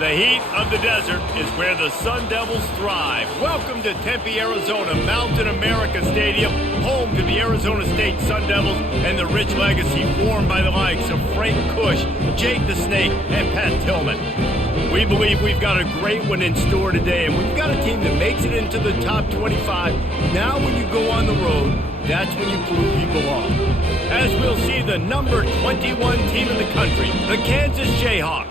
The heat of the desert is where the Sun Devils thrive. Welcome to Tempe, Arizona, Mountain America Stadium, home to the Arizona State Sun Devils and the rich legacy formed by the likes of Frank Kush, Jake the Snake, and Pat Tillman. We believe we've got a great one in store today, and we've got a team that makes it into the top 25. Now when you go on the road, that's when you prove you belong. As we'll see the number 21 team in the country, the Kansas Jayhawks,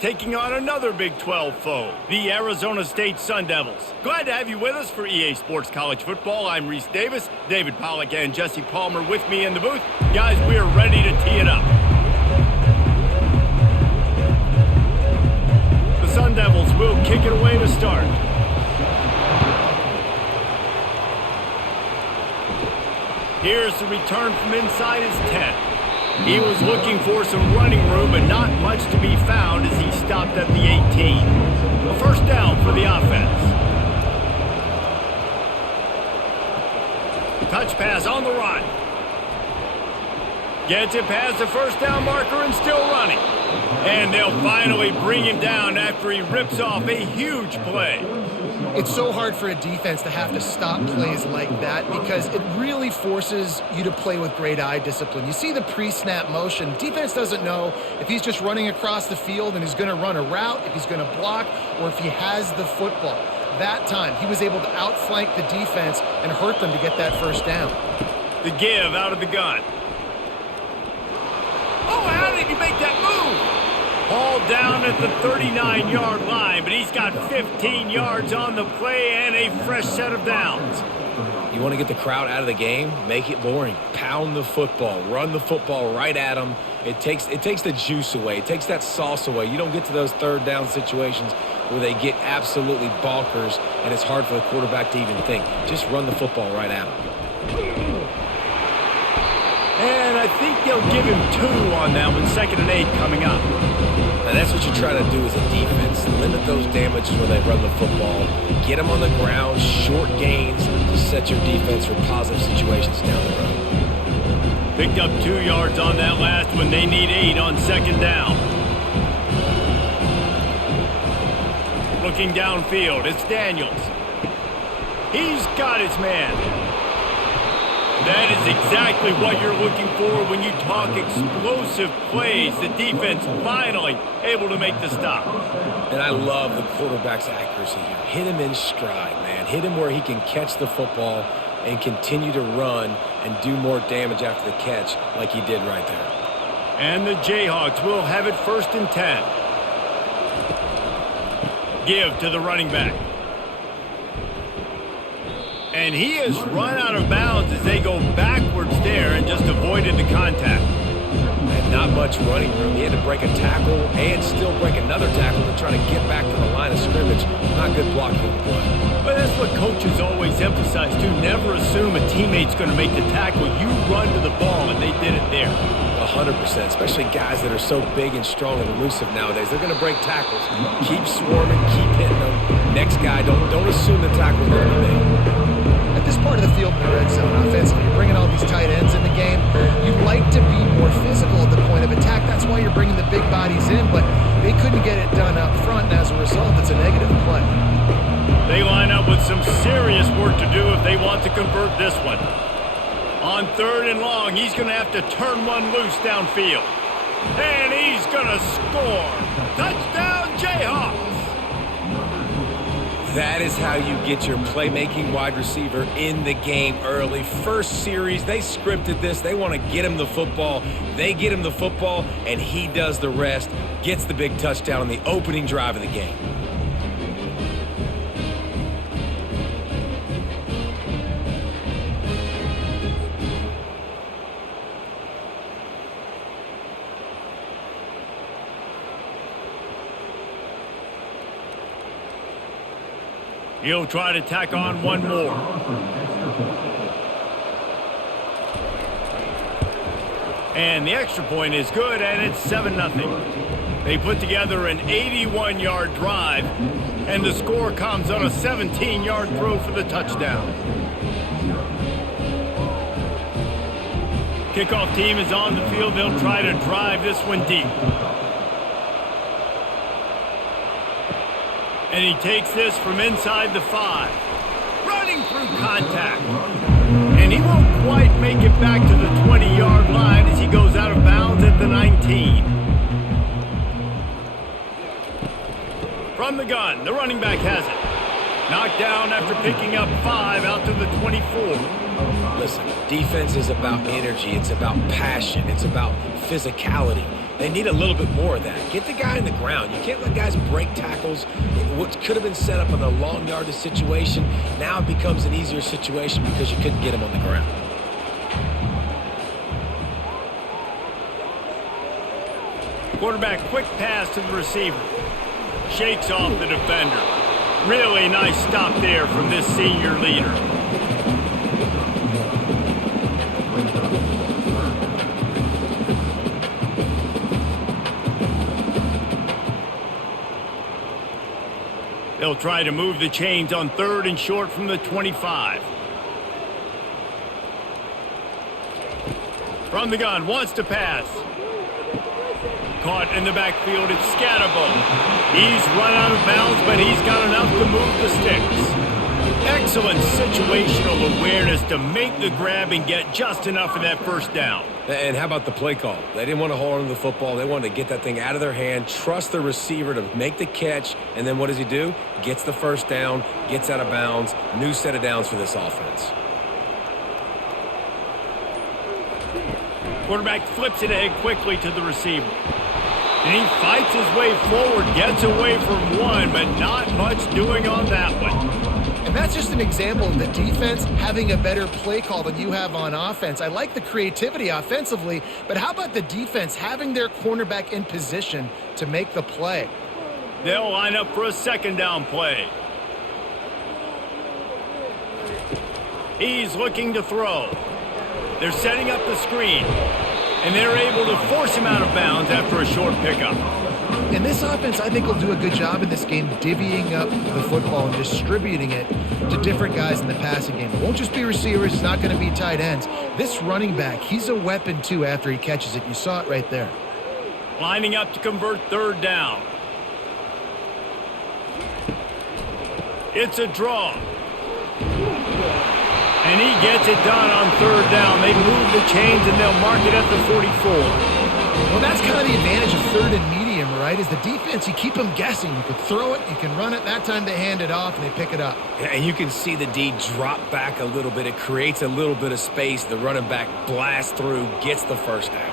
taking on another Big 12 foe, the Arizona State Sun Devils. Glad to have you with us for EA Sports College Football. I'm Reese Davis, David Pollack and Jesse Palmer with me in the booth. Guys, we're ready to tee it up. The Sun Devils will kick it away to start. Here's the return from inside his 10. He was looking for some running room, but not much to be found as he stopped at the 18. A first down for the offense. Touch pass on the run. Gets it past the first down marker and still running. And they'll finally bring him down after he rips off a huge play. It's so hard for a defense to have to stop plays like that because it really forces you to play with great eye discipline. You see the pre-snap motion. Defense doesn't know if he's just running across the field and he's going to run a route, if he's going to block, or if he has the football. That time, he was able to outflank the defense and hurt them to get that first down. The give out of the gun. Oh, how did he make that move? All down at the 39-yard line, but he's got 15 yards on the play and a fresh set of downs. You want to get the crowd out of the game? Make it boring. Pound the football. Run the football right at them. It takes the juice away. It takes that sauce away. You don't get to those third down situations where they get absolutely bonkers, and it's hard for the quarterback to even think. Just run the football right at them. And I think they'll give him 2 on that one, 2nd and 8 coming up. And that's what you try to do as a defense. Limit those damages when they run the football. Get them on the ground, short gains to set your defense for positive situations down the road. Picked up 2 yards on that last one. They need 8 on 2nd down. Looking downfield, it's Daniels. He's got his man. That is exactly what you're looking for when you talk explosive plays. The defense finally able to make the stop. And I love the quarterback's accuracy here. Hit him in stride, man. Hit him where he can catch the football and continue to run and do more damage after the catch like he did right there. And the Jayhawks will have it 1st and 10. Give to the running back. And he has run out of bounds as they go backwards there and just avoided the contact. And not much running room. He had to break a tackle and still break another tackle to try to get back to the line of scrimmage. Not good blocking on the play. But that's what coaches always emphasize, too. Never assume a teammate's going to make the tackle. You run to the ball, and they did it there. 100%, especially guys that are so big and strong and elusive nowadays. They're going to break tackles. Keep swarming, keep hitting them. Next guy, don't assume the tackle's going to be made. At this part of the field in the red zone offensively, you're bringing all these tight ends in the game. You like to be more physical at the point of attack. That's why you're bringing the big bodies in, but they couldn't get it done up front, and as a result, it's a negative play. They line up with some serious work to do if they want to convert this one. On 3rd and long, he's going to have to turn one loose downfield. And he's going to score. Touchdown, Jayhawks! That is how you get your playmaking wide receiver in the game early. First series, they scripted this. They want to get him the football. They get him the football, and he does the rest. Gets the big touchdown on the opening drive of the game. He'll try to tack on one more. And the extra point is good, and it's 7-0. They put together an 81-yard drive, and the score comes on a 17-yard throw for the touchdown. Kickoff team is on the field. They'll try to drive this one deep. And he takes this from inside the 5. Running through contact. And he won't quite make it back to the 20-yard line as he goes out of bounds at the 19. From the gun, the running back has it. Knocked down after picking up 5 out to the 24. Listen, defense is about energy. It's about passion. It's about physicality. They need a little bit more of that. Get the guy in the ground. You can't let guys break tackles. What could have been set up in a long yardage situation, now it becomes an easier situation because you couldn't get him on the ground. Quarterback quick pass to the receiver. Shakes off the defender. Really nice stop there from this senior leader. They'll try to move the chains on 3rd and short from the 25. From the gun, wants to pass. Caught in the backfield, it's Scatterbo. He's run out of bounds, but he's got enough to move the sticks. Excellent situational awareness to make the grab and get just enough of that first down. And how about the play call? They didn't want to hold on to the football. They wanted to get that thing out of their hand, trust the receiver to make the catch, and then what does he do? Gets the first down, gets out of bounds. New set of downs for this offense. Quarterback flips it ahead quickly to the receiver. And he fights his way forward, gets away from one, but not much doing on that one. And that's just an example of the defense having a better play call than you have on offense. I like the creativity offensively, but how about the defense having their cornerback in position to make the play? They'll line up for a 2nd down play. He's looking to throw. They're setting up the screen, and they're able to force him out of bounds after a short pickup. And this offense, I think, will do a good job in this game divvying up the football and distributing it to different guys in the passing game. It won't just be receivers. It's not going to be tight ends. This running back, he's a weapon, too, after he catches it. You saw it right there. Lining up to convert 3rd down. It's a draw. And he gets it done on 3rd down. They move the chains, and they'll mark it at the 44. Well, that's kind of the advantage of 3rd and medium, right? Is the defense, you keep them guessing. You can throw it, you can run it. That time they hand it off, and they pick it up. And you can see the D drop back a little bit. It creates a little bit of space. The running back blasts through, gets the first down.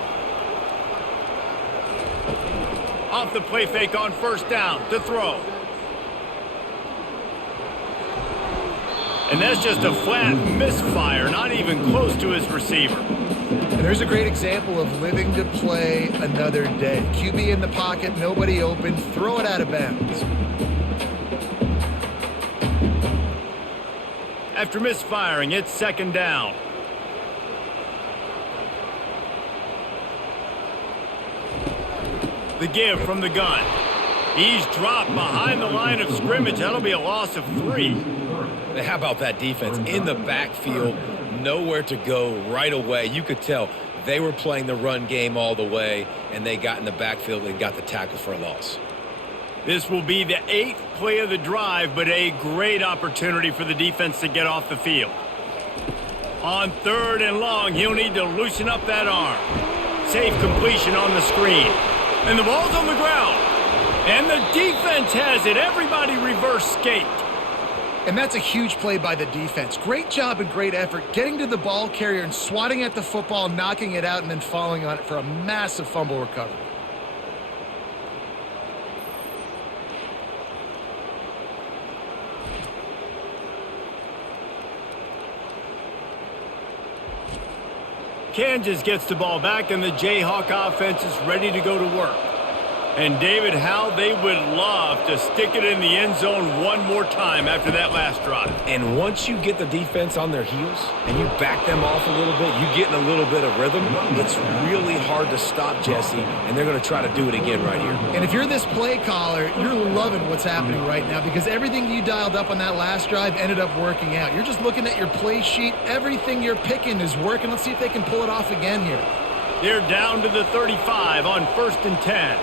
Off the play fake on 1st down to throw. And that's just a flat misfire, not even close to his receiver. And there's a great example of living to play another day. QB in the pocket, nobody open, throw it out of bounds. After misfiring, it's 2nd down. The give from the gun. He's dropped behind the line of scrimmage. That'll be a loss of 3. How about that defense? In the backfield, nowhere to go right away. You could tell they were playing the run game all the way, and they got in the backfield and got the tackle for a loss. This will be the 8th play of the drive, but a great opportunity for the defense to get off the field. On 3rd and long, he'll need to loosen up that arm. Safe completion on the screen. And the ball's on the ground. And the defense has it. Everybody reverse skate. And that's a huge play by the defense. Great job and great effort getting to the ball carrier and swatting at the football, knocking it out, and then falling on it for a massive fumble recovery. Kansas gets the ball back, and the Jayhawk offense is ready to go to work. And, David, how they would love to stick it in the end zone one more time after that last drive. And once you get the defense on their heels and you back them off a little bit, you get in a little bit of rhythm, it's really hard to stop, Jesse, and they're going to try to do it again right here. And if you're this play caller, you're loving what's happening right now because everything you dialed up on that last drive ended up working out. You're just looking at your play sheet. Everything you're picking is working. Let's see if they can pull it off again here. They're down to the 35 on 1st and 10.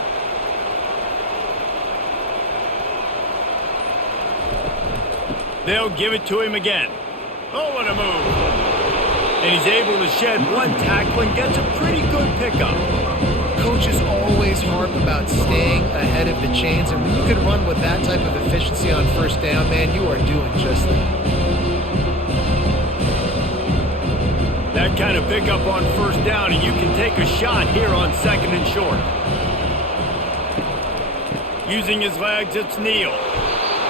They'll give it to him again. Oh, what a move. And he's able to shed one tackle and gets a pretty good pickup. Coaches always harp about staying ahead of the chains, and when you can run with that type of efficiency on first down, man, you are doing just that. That kind of pickup on first down, and you can take a shot here on 2nd and short. Using his legs, it's Neal.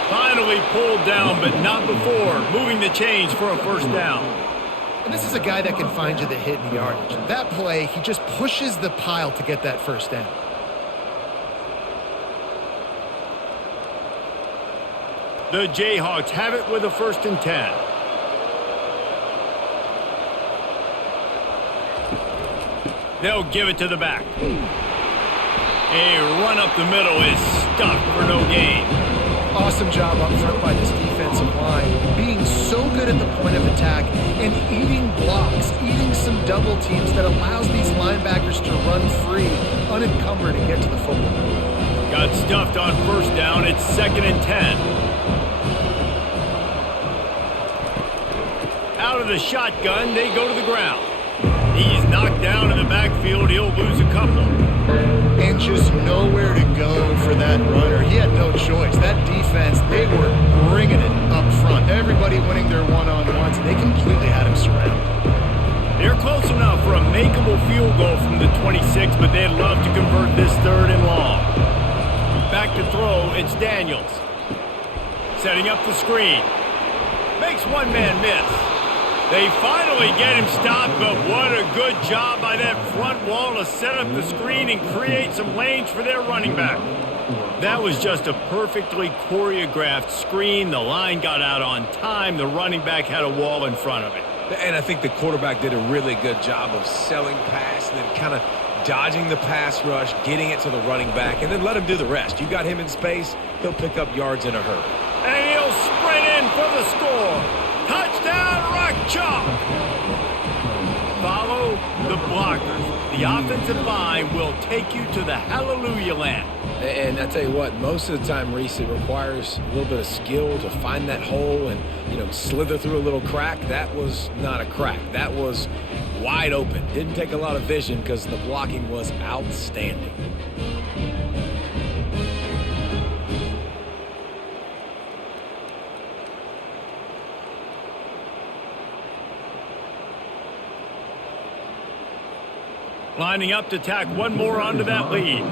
Finally pulled down, but not before. Moving the chains for a first down. And this is a guy that can find you the hit in yardage. That play, he just pushes the pile to get that first down. The Jayhawks have it with a 1st and 10. They'll give it to the back. A run up the middle is stuck for no gain. Awesome job up front by this defensive line, being so good at the point of attack and eating blocks, eating some double teams that allows these linebackers to run free, unencumbered, and get to the football. Got stuffed on first down. It's 2nd and 10. Out of the shotgun, they go to the ground. He's knocked down in the backfield. He'll lose a couple. And just nowhere to go for that runner. He had no choice. That defense, they were bringing it up front. Everybody winning their one-on-ones. They completely had him surrounded. They're close enough for a makeable field goal from the 26, but they'd love to convert this 3rd and long. Back to throw, it's Daniels. Setting up the screen. Makes one man miss. They finally get him stopped, but what a good job by that front wall to set up the screen and create some lanes for their running back. That was just a perfectly choreographed screen. The line got out on time. The running back had a wall in front of it. And I think the quarterback did a really good job of selling pass and then kind of dodging the pass rush, getting it to the running back, and then let him do the rest. You got him in space, he'll pick up yards in a hurry. And he'll sprint in for the score. Touchdown, Rock Chalk! Follow the blockers. The offensive line will take you to the hallelujah land. And I tell you what, most of the time, Reese, it requires a little bit of skill to find that hole and, slither through a little crack. That was not a crack. That was wide open. Didn't take a lot of vision because the blocking was outstanding. Lining up to tack one more onto that lead.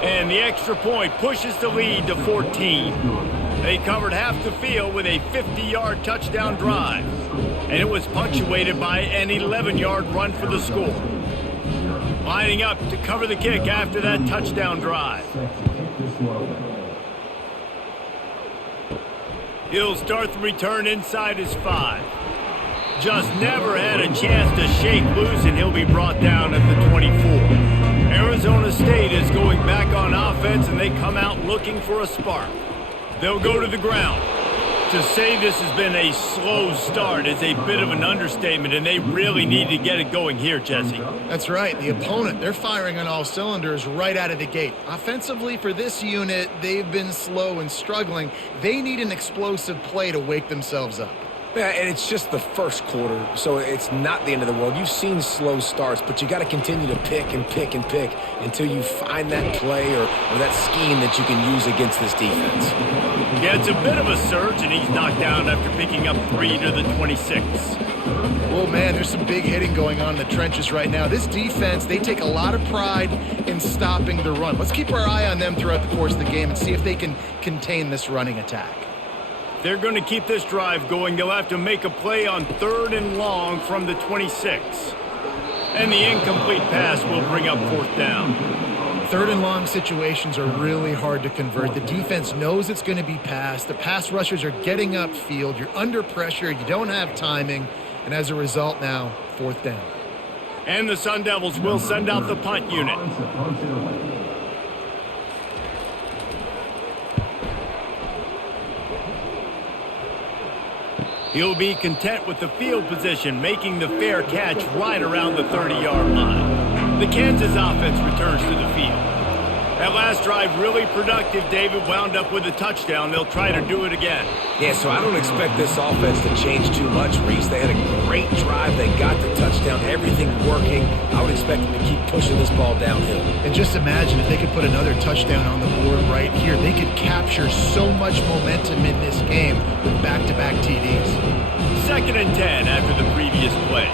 And the extra point pushes the lead to 14. They covered half the field with a 50-yard touchdown drive. And it was punctuated by an 11-yard run for the score. Lining up to cover the kick after that touchdown drive. He'll start the return inside his 5. Just never had a chance to shake loose, and he'll be brought down at the 24. Arizona State is going back on offense, and they come out looking for a spark. They'll go to the ground. To say this has been a slow start is a bit of an understatement, and they really need to get it going here, Jesse. That's right. The opponent, they're firing on all cylinders right out of the gate. Offensively, for this unit, they've been slow and struggling. They need an explosive play to wake themselves up. Yeah, and it's just the first quarter, so it's not the end of the world. You've seen slow starts, but you got to continue to pick and pick and pick until you find that play or that scheme that you can use against this defense. Yeah, it's a bit of a surge, and he's knocked down after picking up 3 to the 26. Oh, man, there's some big hitting going on in the trenches right now. This defense, they take a lot of pride in stopping the run. Let's keep our eye on them throughout the course of the game and see if they can contain this running attack. They're going to keep this drive going. They'll have to make a play on 3rd and long from the 26. And the incomplete pass will bring up 4th down. 3rd and long situations are really hard to convert. The defense knows it's going to be passed. The pass rushers are getting upfield. You're under pressure. You don't have timing. And as a result now, 4th down. And the Sun Devils will send out the punt unit. He'll be content with the field position, making the fair catch right around the 30-yard line. The Kansas offense returns to the field. That last drive really productive. David wound up with a touchdown. They'll try to do it again. Yeah, so I don't expect this offense to change too much, Reese. They had a great drive. They got the touchdown, everything working. I would expect them to keep pushing this ball downhill. And just imagine if they could put another touchdown on the board right here. They could capture so much momentum in this game with back-to-back TDs. 2nd and 10 after the previous play.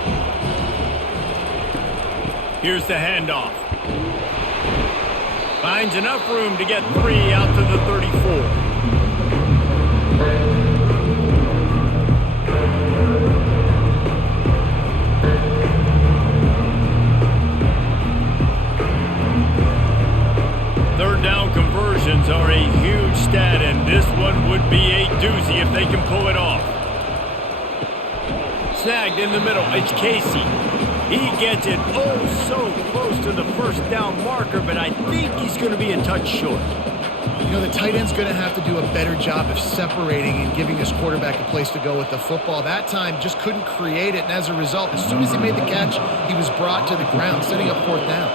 Here's the handoff. Finds enough room to get 3 out to the 34. Third down conversions are a huge stat, and this one would be a doozy if they can pull it off. Snagged in the middle, it's Casey. He gets it so close to the first down marker, but I think he's going to be a touch short. You know, the tight end's going to have to do a better job of separating and giving his quarterback a place to go with the football. That time just couldn't create it, and as a result, as soon as he made the catch, he was brought to the ground, setting up 4th down.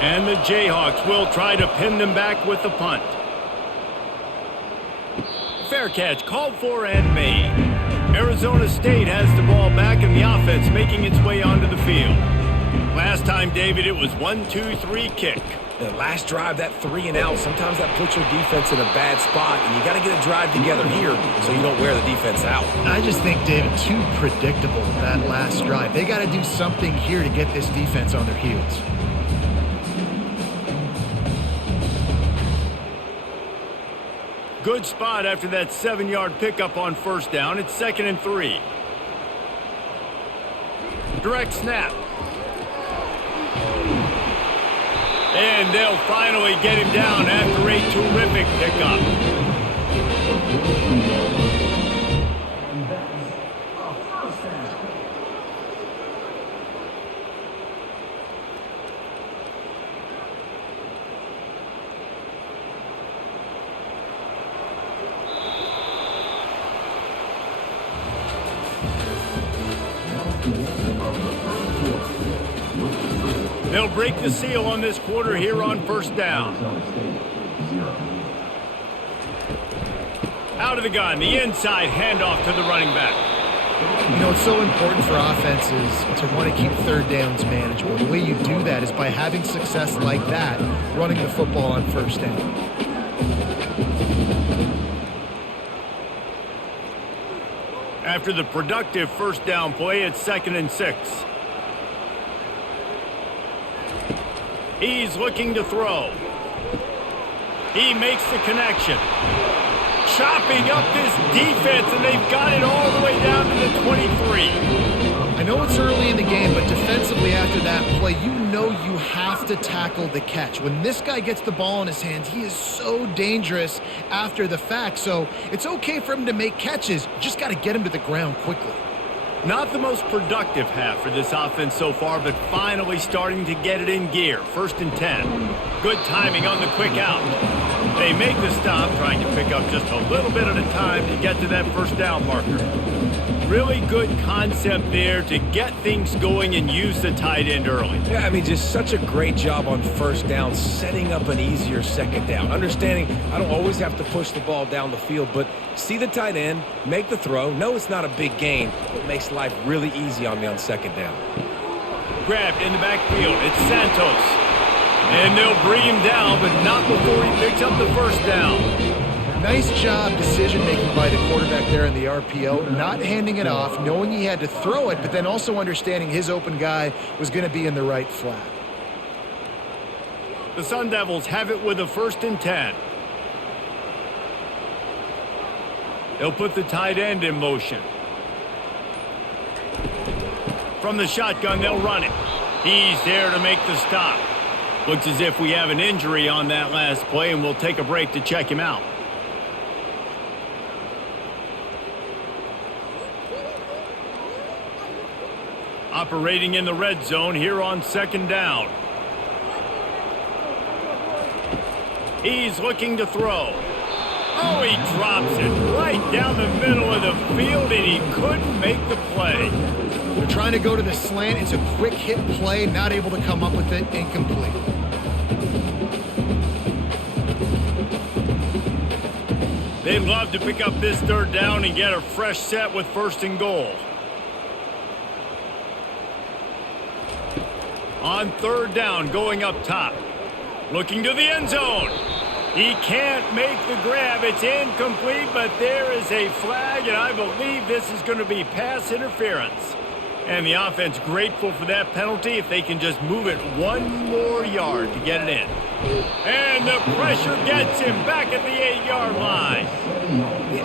And the Jayhawks will try to pin them back with the punt. Fair catch called for and made. Arizona State has the ball back and the offense making its way onto the field. Last time, David, it was 1-2-3 kick. The last drive, that 3 and out, sometimes that puts your defense in a bad spot, and you got to get a drive together here so you don't wear the defense out. I just think, David, too predictable, that last drive. They got to do something here to get this defense on their heels. Good spot after that 7-yard pickup on 1st down. It's 2nd and 3. Direct snap. And they'll finally get him down after a terrific pickup. They'll break the seal on this quarter here on 1st down. Out of the gun, the inside handoff to the running back. You know, it's so important for offenses to want to keep 3rd downs manageable. The way you do that is by having success like that, running the football on 1st down. After the productive 1st down play, it's 2nd and 6. He's looking to throw. He makes the connection. Chopping up this defense, and they've got it all the way down to the 23. I know it's early in the game, but defensively after that play, you know you have to tackle the catch. When this guy gets the ball in his hands, he is so dangerous after the fact. So it's okay for him to make catches. You just got to get him to the ground quickly. Not the most productive half for this offense so far, but finally starting to get it in gear. 1st and 10. Good timing on the quick out. They make the stop, trying to pick up just a little bit at a time to get to that 1st down marker. Really good concept there to get things going and use the tight end early. Yeah, I mean, just such a great job on 1st down, setting up an easier 2nd down. Understanding I don't always have to push the ball down the field, but see the tight end, make the throw. No, it's not a big gain, but makes life really easy on me on 2nd down. Grabbed in the backfield, it's Santos. And they'll bring him down, but not before he picks up the 1st down. Nice job decision-making by the quarterback there in the RPO, not handing it off, knowing he had to throw it, but then also understanding his open guy was going to be in the right flat. The Sun Devils have it with a 1st and 10. They'll put the tight end in motion. From the shotgun, they'll run it. He's there to make the stop. Looks as if we have an injury on that last play, and we'll take a break to check him out. Operating in the red zone here on 2nd down. He's looking to throw. Oh, he drops it right down the middle of the field, and he couldn't make the play. They're trying to go to the slant. It's a quick hit play, not able to come up with it, incomplete. They'd love to pick up this third down and get a fresh set with 1st and goal. On 3rd down, going up top. Looking to the end zone. He can't make the grab. It's incomplete, but there is a flag, and I believe this is going to be pass interference. And the offense grateful for that penalty if they can just move it 1 more yard to get it in. And the pressure gets him back at the 8-yard line.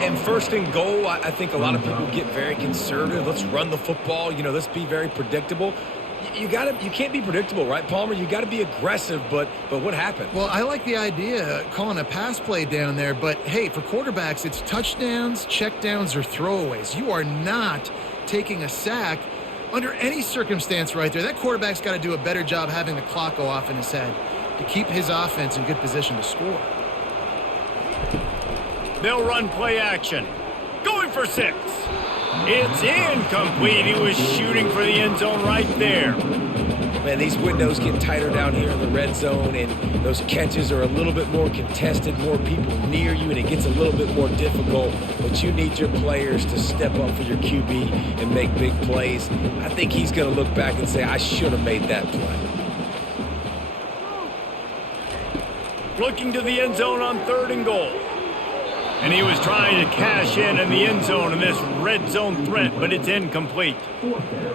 And 1st and goal, I think a lot of people get very conservative. Let's run the football. Let's be very predictable. You can't be predictable, right, Palmer? You got to be aggressive, but what happened? Well, I like the idea of calling a pass play down there, but hey, for quarterbacks, it's touchdowns, checkdowns, or throwaways. You are not taking a sack under any circumstance right there. That quarterback's got to do a better job having the clock go off in his head to keep his offense in good position to score. They'll run play action. Going for 6. It's incomplete. He was shooting for the end zone right there. Man, these windows get tighter down here in the red zone, and those catches are a little bit more contested, more people near you, and it gets a little bit more difficult. But you need your players to step up for your QB and make big plays. I think he's going to look back and say, I should have made that play. Looking to the end zone on 3rd and goal. And he was trying to cash in the end zone in this red zone threat, but it's incomplete.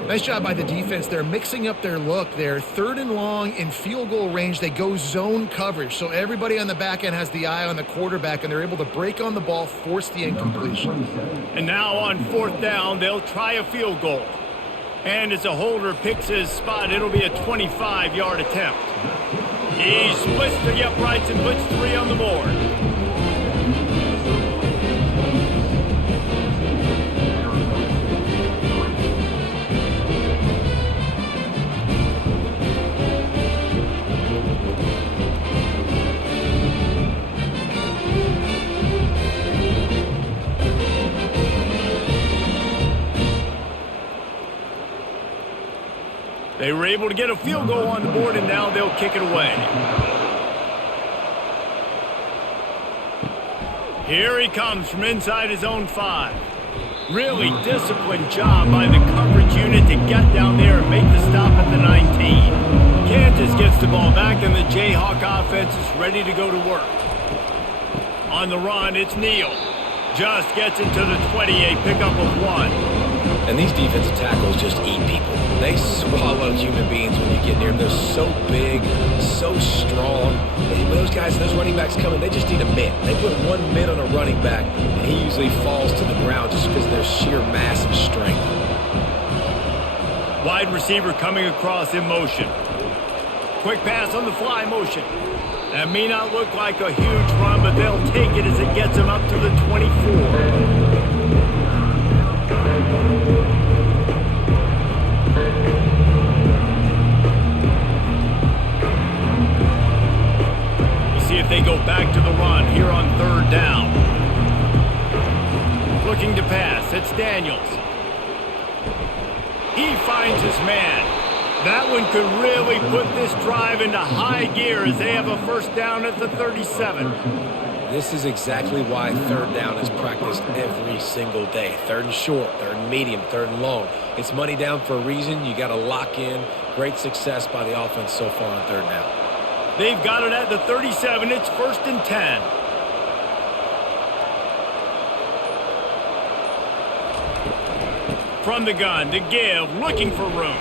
Nice job by the defense. They're mixing up their look. They're 3rd and long in field goal range. They go zone coverage. So everybody on the back end has the eye on the quarterback, and they're able to break on the ball, force the incompletion. And now on 4th down, they'll try a field goal. And as a holder picks his spot, it'll be a 25-yard attempt. He splits the uprights and puts 3 on the board. They were able to get a field goal on the board, and now they'll kick it away. Here he comes from inside his own 5. Really disciplined job by the coverage unit to get down there and make the stop at the 19. Kansas gets the ball back, and the Jayhawk offense is ready to go to work. On the run, it's Neal. Just gets into the 20, a pickup of 1. And these defensive tackles just eat people. They swallow human beings when you get near them. They're so big, so strong. And when those guys, those running backs come in, they just need a mitt. They put 1 mitt on a running back, and he usually falls to the ground just because of their sheer mass and strength. Wide receiver coming across in motion. Quick pass on the fly motion. That may not look like a huge run, but they'll take it as it gets them up to the 24. If they go back to the run here on 3rd down. Looking to pass, it's Daniels. He finds his man. That one could really put this drive into high gear as they have a 1st down at the 37. This is exactly why 3rd down is practiced every single day. 3rd and short, 3rd and medium, 3rd and long. It's money down for a reason. You got to lock in. Great success by the offense so far on 3rd down. They've got it at the 37. It's 1st and 10. From the gun to give, looking for room.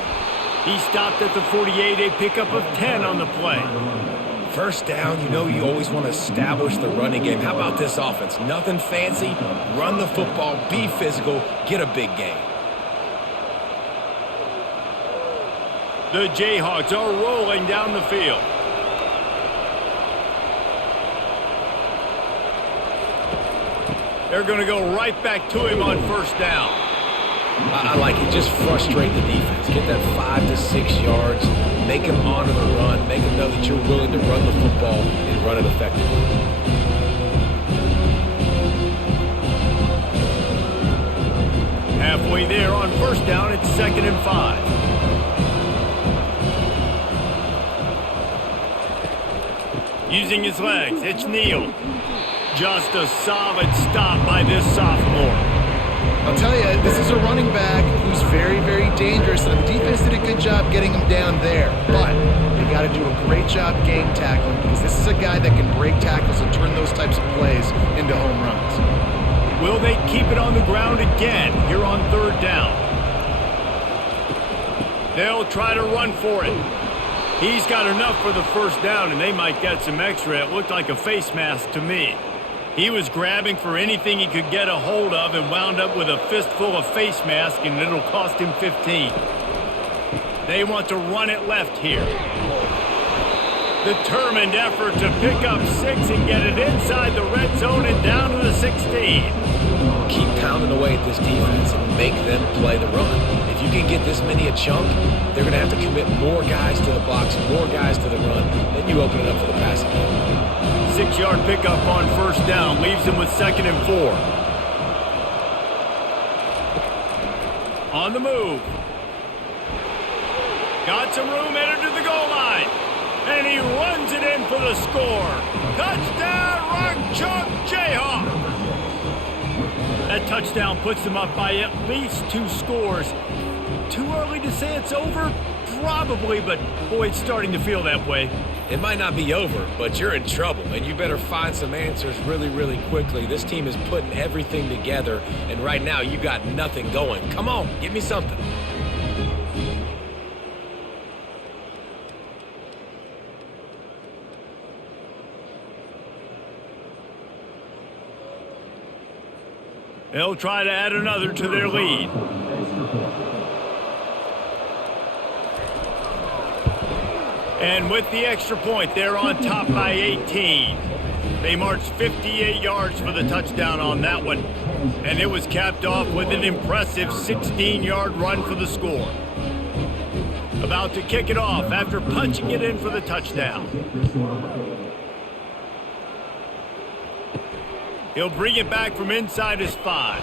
He stopped at the 48, a pickup of 10 on the play. 1st down, you always want to establish the running game. How about this offense? Nothing fancy. Run the football, be physical, get a big gain. The Jayhawks are rolling down the field. They're going to go right back to him on 1st down. I like it. Just frustrate the defense. Get that 5 to 6 yards. Make them honor the run. Make them know that you're willing to run the football and run it effectively. Halfway there on 1st down, it's 2nd and 5. Using his legs, it's Neal. Just a solid stop by this sophomore. I'll tell you, this is a running back who's very, very dangerous, and the defense did a good job getting him down there. But they got to do a great job game tackling, because this is a guy that can break tackles and turn those types of plays into home runs. Will they keep it on the ground again here on third down? They'll try to run for it. He's got enough for the first down, and they might get some extra. It looked like a face mask to me. He was grabbing for anything he could get a hold of and wound up with a fistful of face mask, and it'll cost him 15. They want to run it left here. Determined effort to pick up 6 and get it inside the red zone and down to the 16. Keep pounding away at this defense and make them play the run. If you can get this many a chunk, they're going to have to commit more guys to the box, more guys to the run. Then you open it up for the passing game. 6-yard pickup on first down leaves him with 2nd and 4. On the move. Got some room, headed to the goal line. And he runs it in for the score. Touchdown, Rock Chalk Jayhawk. That touchdown puts them up by at least 2 scores. Too early to say it's over? Probably, but boy, it's starting to feel that way. It might not be over, but you're in trouble, and you better find some answers really, really quickly. This team is putting everything together, and right now you got nothing going. Come on, give me something. They'll try to add another to their lead. And with the extra point, they're on top by 18. They marched 58 yards for the touchdown on that one. And it was capped off with an impressive 16-yard run for the score. About to kick it off after punching it in for the touchdown. He'll bring it back from inside his 5.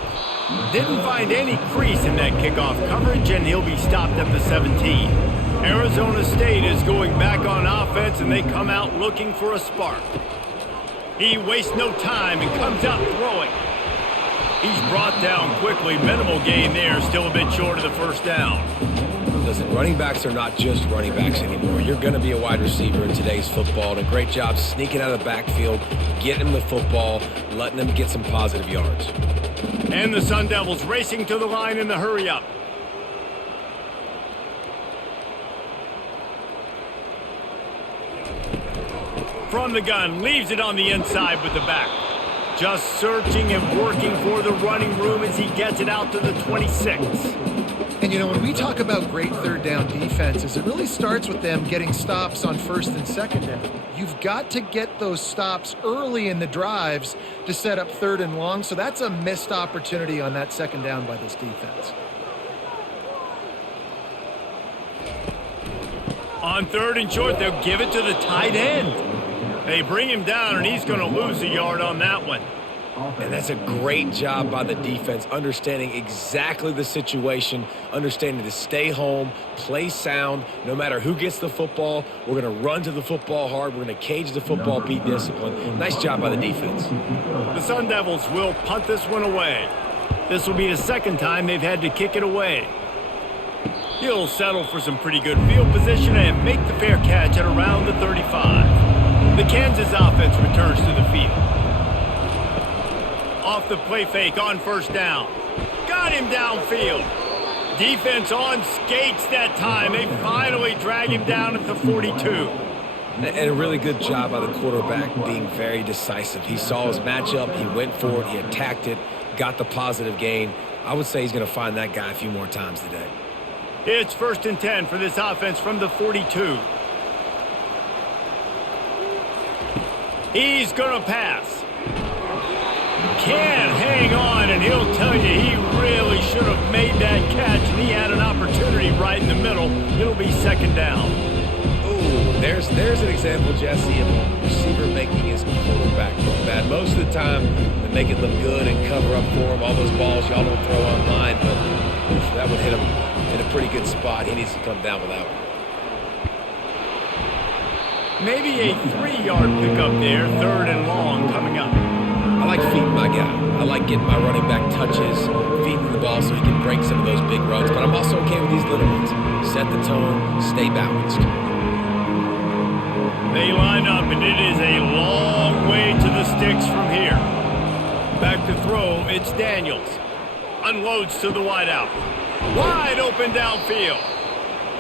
Didn't find any crease in that kickoff coverage, and he'll be stopped at the 17. Arizona State is going back on offense, and they come out looking for a spark. He wastes no time and comes out throwing. He's brought down quickly. Minimal gain there, still a bit short of the first down. Listen, running backs are not just running backs anymore. You're going to be a wide receiver in today's football, and a great job sneaking out of the backfield, getting him the football, letting them get some positive yards. And the Sun Devils racing to the line in the hurry-up. From the gun, leaves it on the inside with the back. Just searching and working for the running room as he gets it out to the 26. And, you know, when we talk about great third down defenses, it really starts with them getting stops on first and second down. You've got to get those stops early in the drives to set up third and long, so that's a missed opportunity on that second down by this defense. On third and short, they'll give it to the tight end. They bring him down, and he's going to lose a yard on that one. And that's a great job by the defense, understanding exactly the situation, understanding to stay home, play sound. No matter who gets the football, we're going to run to the football hard. We're going to cage the football, be disciplined. Nice job by the defense. The Sun Devils will punt this one away. This will be the second time they've had to kick it away. He'll settle for some pretty good field position and make the fair catch at around the 35. The Kansas offense returns to the field. Off the play fake on first down. Got him downfield. Defense on skates that time. They finally drag him down at the 42. And a really good job by the quarterback being very decisive. He saw his matchup. He went for it. He attacked it. Got the positive gain. I would say he's going to find that guy a few more times today. It's 1st and 10 for this offense from the 42. He's going to pass. Can't hang on, and he'll tell you he really should have made that catch, and he had an opportunity right in the middle. It'll be second down. Ooh, there's an example, Jesse, of a receiver making his quarterback look bad. Most of the time, they make it look good and cover up for him. All those balls y'all don't throw online, but that would hit him in a pretty good spot. He needs to come down with that one. Maybe a 3-yard pickup there, third and long coming up. I like feeding my guy. I like getting my running back touches, feeding the ball so he can break some of those big runs. But I'm also okay with these little ones. Set the tone, stay balanced. They line up, and it is a long way to the sticks from here. Back to throw, it's Daniels. Unloads to the wideout. Wide open downfield.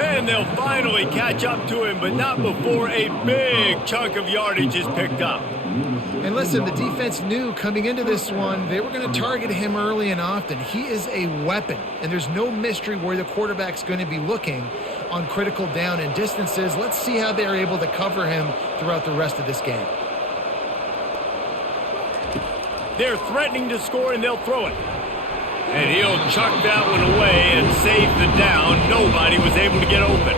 And they'll finally catch up to him, but not before a big chunk of yardage is picked up. And listen, the defense knew coming into this one, they were going to target him early and often. He is a weapon, and there's no mystery where the quarterback's going to be looking on critical down and distances. Let's see how they're able to cover him throughout the rest of this game. They're threatening to score, and they'll throw it. And he'll chuck that one away and save the down. Nobody was able to get open.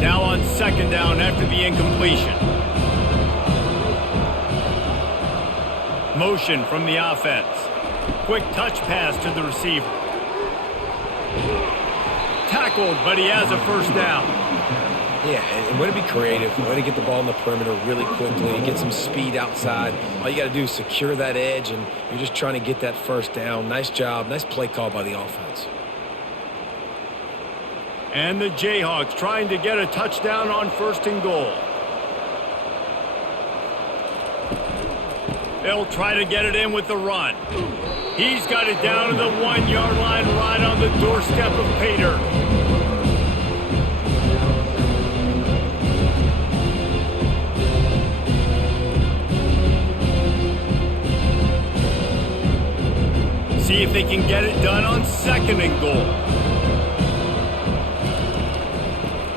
Now on second down after the incompletion. Motion from the offense. Quick touch pass to the receiver. Tackled, but he has a first down. Yeah, and way to be creative, way to get the ball in the perimeter really quickly, get some speed outside. All you got to do is secure that edge, and you're just trying to get that first down. Nice job, nice play call by the offense. And the Jayhawks trying to get a touchdown on first and goal. They'll try to get it in with the run. He's got it down to the 1 yard line right on the doorstep of Pater. See if they can get it done on second and goal.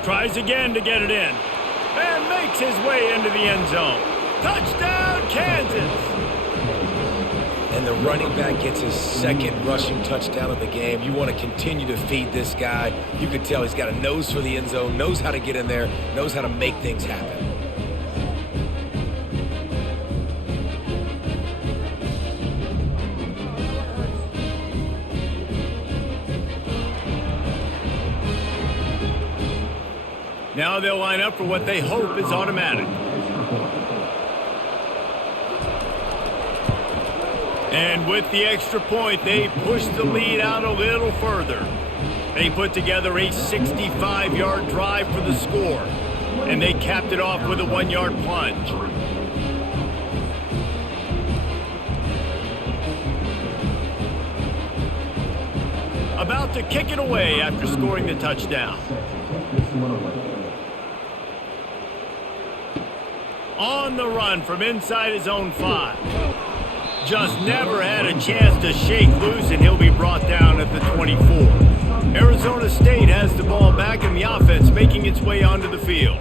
Tries again to get it in. And makes his way into the end zone. Touchdown, Kansas! And the running back gets his second rushing touchdown of the game. You want to continue to feed this guy. You can tell he's got a nose for the end zone, knows how to get in there, knows how to make things happen. Now they'll line up for what they hope is automatic. And with the extra point, they push the lead out a little further. They put together a 65-yard drive for the score, and they capped it off with a 1-yard plunge. About to kick it away after scoring the touchdown. On the run from inside his own 5. Just never had a chance to shake loose, and he'll be brought down at the 24. Arizona State has the ball back in the offense, making its way onto the field.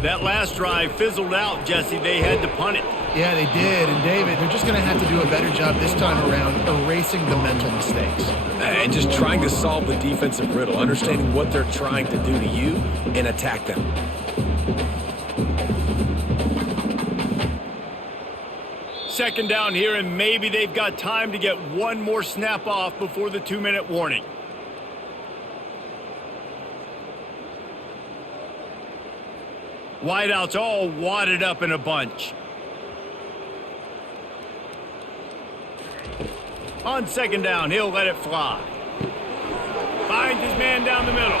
That last drive fizzled out, Jesse. They had to punt it. Yeah, they did. And, David, they're just going to have to do a better job this time around erasing the mental mistakes. And just trying to solve the defensive riddle, understanding what they're trying to do to you and attack them. Second down here, and maybe they've got time to get one more snap off before the 2-minute warning. Wideouts all wadded up in a bunch. On second down, he'll let it fly. Finds his man down the middle.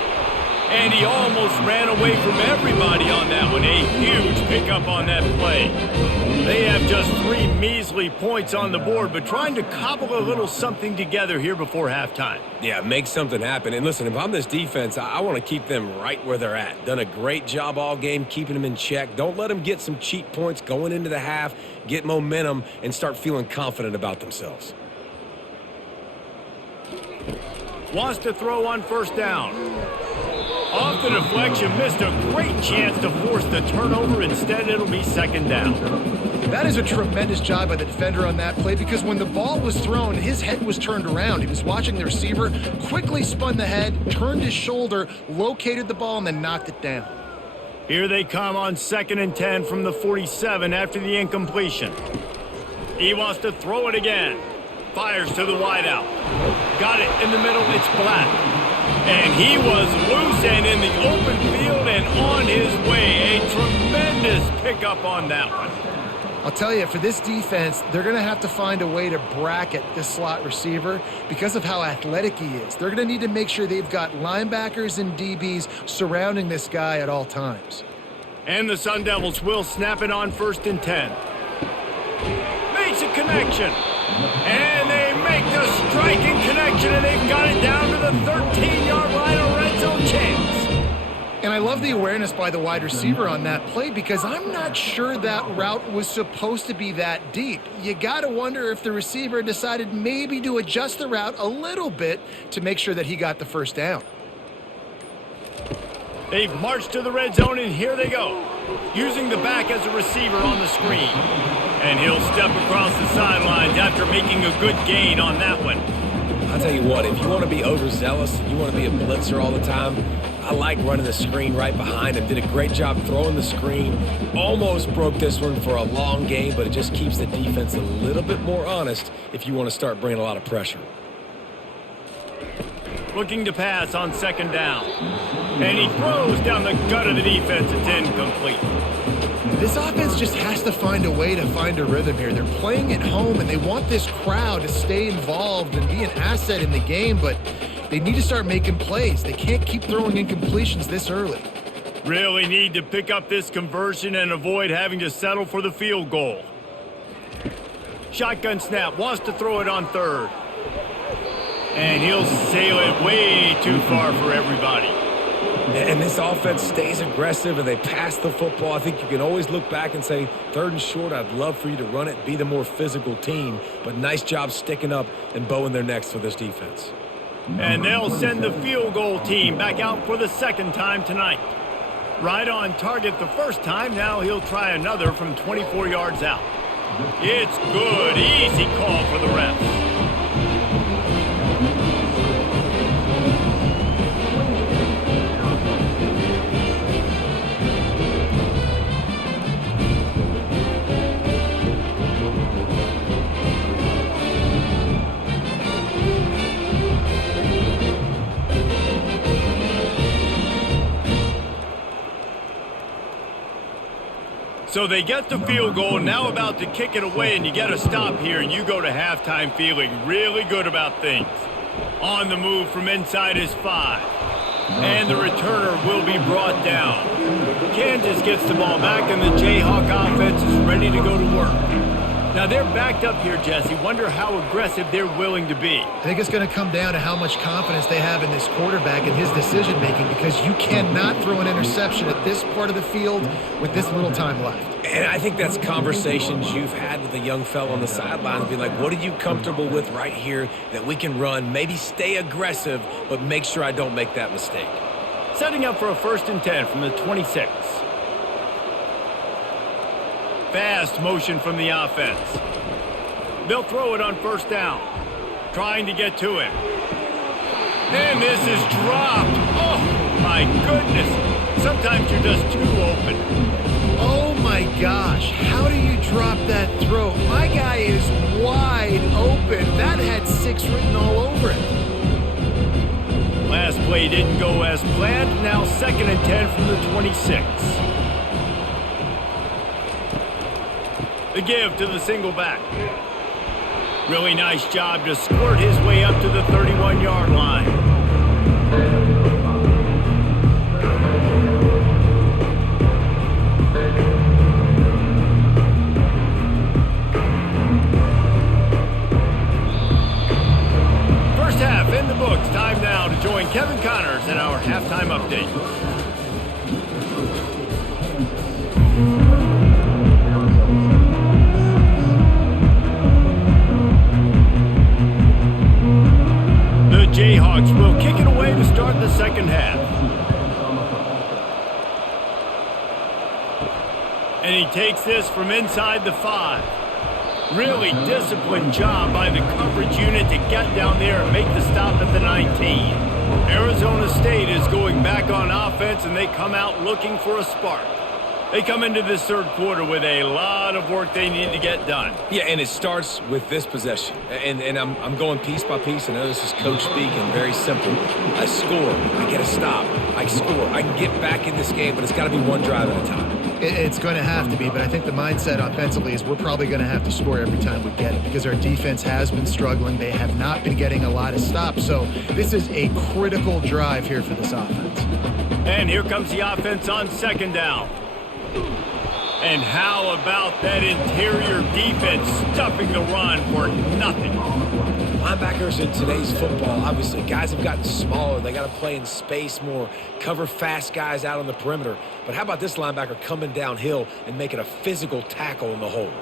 And he almost ran away from everybody on that one. A huge pickup on that play. They have just 3 measly points on the board, but trying to cobble a little something together here before halftime. Yeah, make something happen. And listen, if I'm this defense, I want to keep them right where they're at. Done a great job all game keeping them in check. Don't let them get some cheap points going into the half, get momentum, and start feeling confident about themselves. Wants to throw on first down. Off the deflection, missed a great chance to force the turnover. Instead, it'll be second down. That is a tremendous job by the defender on that play, because when the ball was thrown, his head was turned around. He was watching the receiver, quickly spun the head, turned his shoulder, located the ball, and then knocked it down. Here they come on 2nd and 10 from the 47 after the incompletion. He wants to throw it again. Fires to the wideout. Got it in the middle. It's Black. And he was loose and in the open field and on his way. A tremendous pickup on that one. I'll tell you, for this defense, they're going to have to find a way to bracket this slot receiver because of how athletic he is. They're going to need to make sure they've got linebackers and DBs surrounding this guy at all times. And the Sun Devils will snap it on 1st and 10. Makes a connection. And they make the striking connection, and they've got it down to the 13-yard line, a red zone chance. And I love the awareness by the wide receiver on that play because I'm not sure that route was supposed to be that deep. You got to wonder if the receiver decided maybe to adjust the route a little bit to make sure that he got the first down. They've marched to the red zone, and here they go. Using the back as a receiver on the screen. And he'll step across the sidelines after making a good gain on that one. I'll tell you what, if you want to be overzealous, you want to be a blitzer all the time, I like running the screen right behind him. Did a great job throwing the screen. Almost broke this one for a long game, but it just keeps the defense a little bit more honest if you want to start bringing a lot of pressure. Looking to pass on 2nd down. And he throws down the gut of the defense. It's incomplete. This offense just has to find a way to find a rhythm here. They're playing at home, and they want this crowd to stay involved and be an asset in the game, but they need to start making plays. They can't keep throwing incompletions this early. Really need to pick up this conversion and avoid having to settle for the field goal. Shotgun snap, wants to throw it on 3rd. And he'll sail it way too far for everybody. And this offense stays aggressive and they pass the football. I think you can always look back and say, 3rd and short, I'd love for you to run it, be the more physical team. But nice job sticking up and bowing their necks for this defense. And they'll send the field goal team back out for the 2nd time tonight. Right on target the 1st time. Now he'll try another from 24 yards out. It's good. Easy call for the refs. So they get the field goal, now about to kick it away, and you get a stop here, and you go to halftime feeling really good about things. On the move from inside his 5. And the returner will be brought down. Kansas gets the ball back, and the Jayhawk offense is ready to go to work. Now they're backed up here, Jesse. Wonder how aggressive they're willing to be. I think it's going to come down to how much confidence they have in this quarterback and his decision-making, because you cannot throw an interception at this part of the field with this little time left. And I think that's conversations you've had with a young fellow on the sidelines, be like, what are you comfortable with right here that we can run? Maybe stay aggressive, but make sure I don't make that mistake. Setting up for a 1st and 10 from the 26. Fast motion from the offense. They'll throw it on 1st down. Trying to get to him. And this is dropped. Oh, my goodness. Sometimes you're just too open. Oh, my gosh. How do you drop that throw? My guy is wide open. That had 6 written all over it. Last play didn't go as planned. Now 2nd and 10 from the 26. The give to the single back. Really nice job to squirt his way up to the 31-yard line. First half in the books. Time now to join Kevin Connors in our halftime update. Jayhawks will kick it away to start the 2nd half. And he takes this from inside the 5. Really disciplined job by the coverage unit to get down there and make the stop at the 19. Arizona State is going back on offense, and they come out looking for a spark. They come into this third quarter with a lot of work they need to get done. Yeah, and it starts with this possession. And I'm going piece by piece. I know this is coach speaking, very simple. I score, I get a stop, I score, I can get back in this game, but it's got to be one drive at a time. It's going to have to be, but I think the mindset offensively is we're probably going to have to score every time we get it because our defense has been struggling. They have not been getting a lot of stops, so this is a critical drive here for this offense. And here comes the offense on second down. And how about that interior defense stuffing the run for nothing? Linebackers in today's football, obviously, guys have gotten smaller. They got to play in space more, cover fast guys out on the perimeter. But how about this linebacker coming downhill and making a physical tackle in the hole?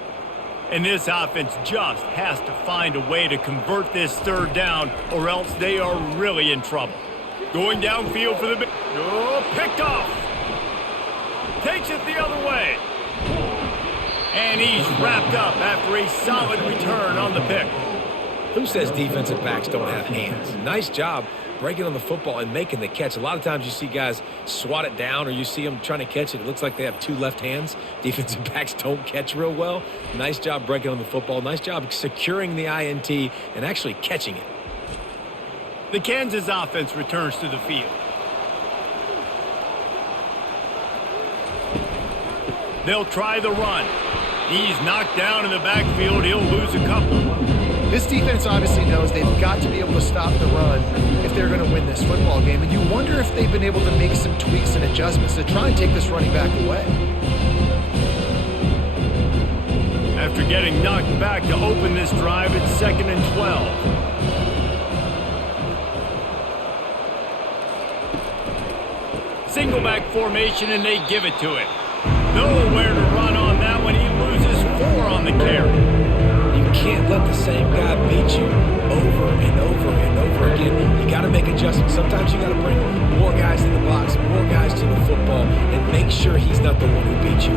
And this offense just has to find a way to convert this third down or else they are really in trouble. Going downfield for the picked off. Takes it the other way. And he's wrapped up after a solid return on the pick. Who says defensive backs don't have hands? Nice job breaking on the football and making the catch. A lot of times you see guys swat it down or you see them trying to catch it. It looks like they have two left hands. Defensive backs don't catch real well. Nice job breaking on the football. Nice job securing the INT and actually catching it. The Kansas offense returns to the field. They'll try the run. He's knocked down in the backfield. He'll lose a couple. This defense obviously knows they've got to be able to stop the run if they're going to win this football game. And you wonder if they've been able to make some tweaks and adjustments to try and take this running back away. After getting knocked back to open this drive, it's 2nd and 12. Single back formation, and they give it to him. Nowhere to run on that one. He loses 4 on the carry. You can't let the same guy beat you over and over and over again. You got to make adjustments. Sometimes you got to bring more guys in the box, more guys to the football, and make sure he's not the one who beat you.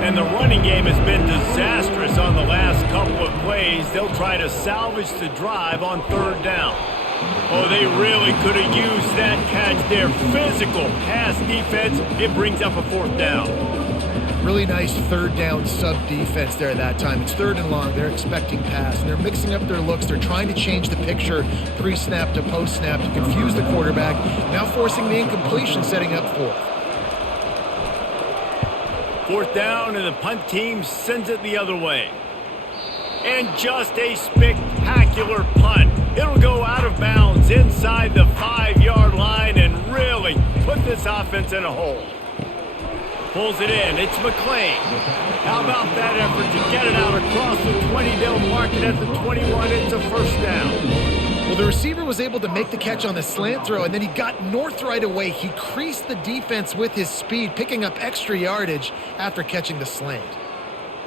And the running game has been disastrous on the last couple of plays. They'll try to salvage the drive on third down. Oh, they really could have used that catch there. Physical pass defense. It brings up a 4th down. Really nice third down sub defense there that time. It's 3rd and long. They're expecting pass, and they're mixing up their looks. They're trying to change the picture pre-snap to post-snap to confuse the quarterback, now forcing the incompletion, setting up 4th. 4th down, and the punt team sends it the other way. And just a spectacular punt. It'll go out of bounds inside the 5-yard line and really put this offense in a hole. Pulls it in. It's McClain. How about that effort to get it out across the 20? They'll mark it at the 21. It's a 1st down. Well, the receiver was able to make the catch on the slant throw, and then he got north right away. He creased the defense with his speed, picking up extra yardage after catching the slant.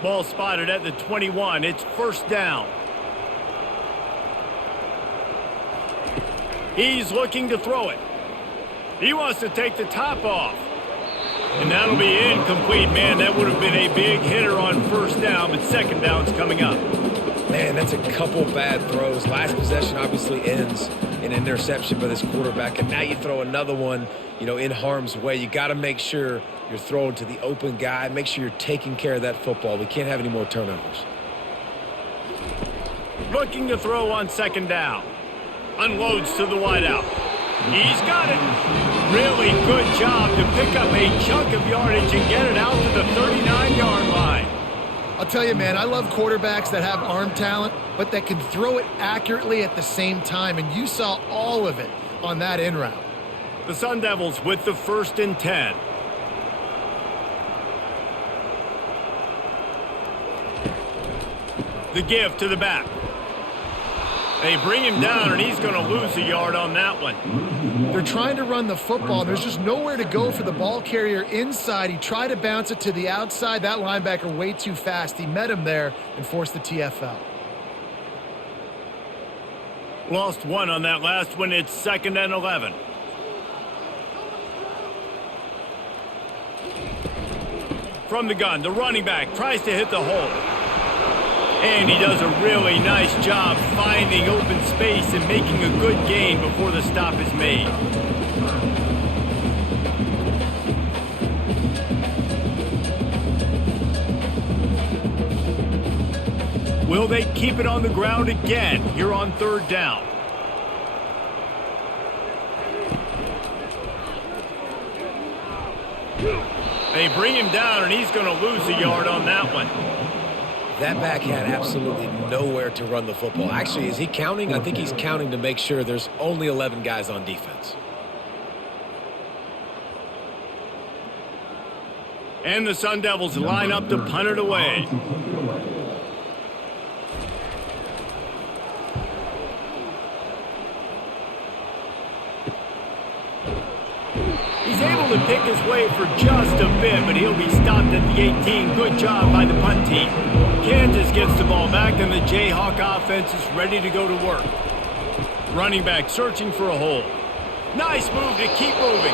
Ball spotted at the 21. It's 1st down. He's looking to throw it. He wants to take the top off. And that'll be incomplete. Man, that would have been a big hitter on 1st down, but 2nd down's coming up. Man, that's a couple bad throws. Last possession obviously ends in an interception by this quarterback, and now you throw another one, in harm's way. You got to make sure you're throwing to the open guy. Make sure you're taking care of that football. We can't have any more turnovers. Looking to throw on 2nd down. Unloads to the wideout. He's got it. Really good job to pick up a chunk of yardage and get it out to the 39-yard line. I'll tell you, man, I love quarterbacks that have arm talent, but that can throw it accurately at the same time, and you saw all of it on that in route. The Sun Devils with the 1st and 10. The give to the back. They bring him down, and he's going to lose a yard on that one. They're trying to run the football. There's just nowhere to go for the ball carrier inside. He tried to bounce it to the outside. That linebacker way too fast. He met him there and forced the TFL. Lost 1 on that last one. It's 2nd and 11. From the gun, the running back tries to hit the hole. And he does a really nice job finding open space and making a good gain before the stop is made. Will they keep it on the ground again here on third down? They bring him down, and he's going to lose a yard on that one. That back had absolutely nowhere to run the football. Actually, is he counting? I think he's counting to make sure there's only 11 guys on defense. And the Sun Devils line up to punt it away. He's able to pick his way for just a bit, but he'll be stopped at the 18. Good job by the punt team. Kansas gets the ball back, and the Jayhawk offense is ready to go to work. Running back searching for a hole. Nice move to keep moving.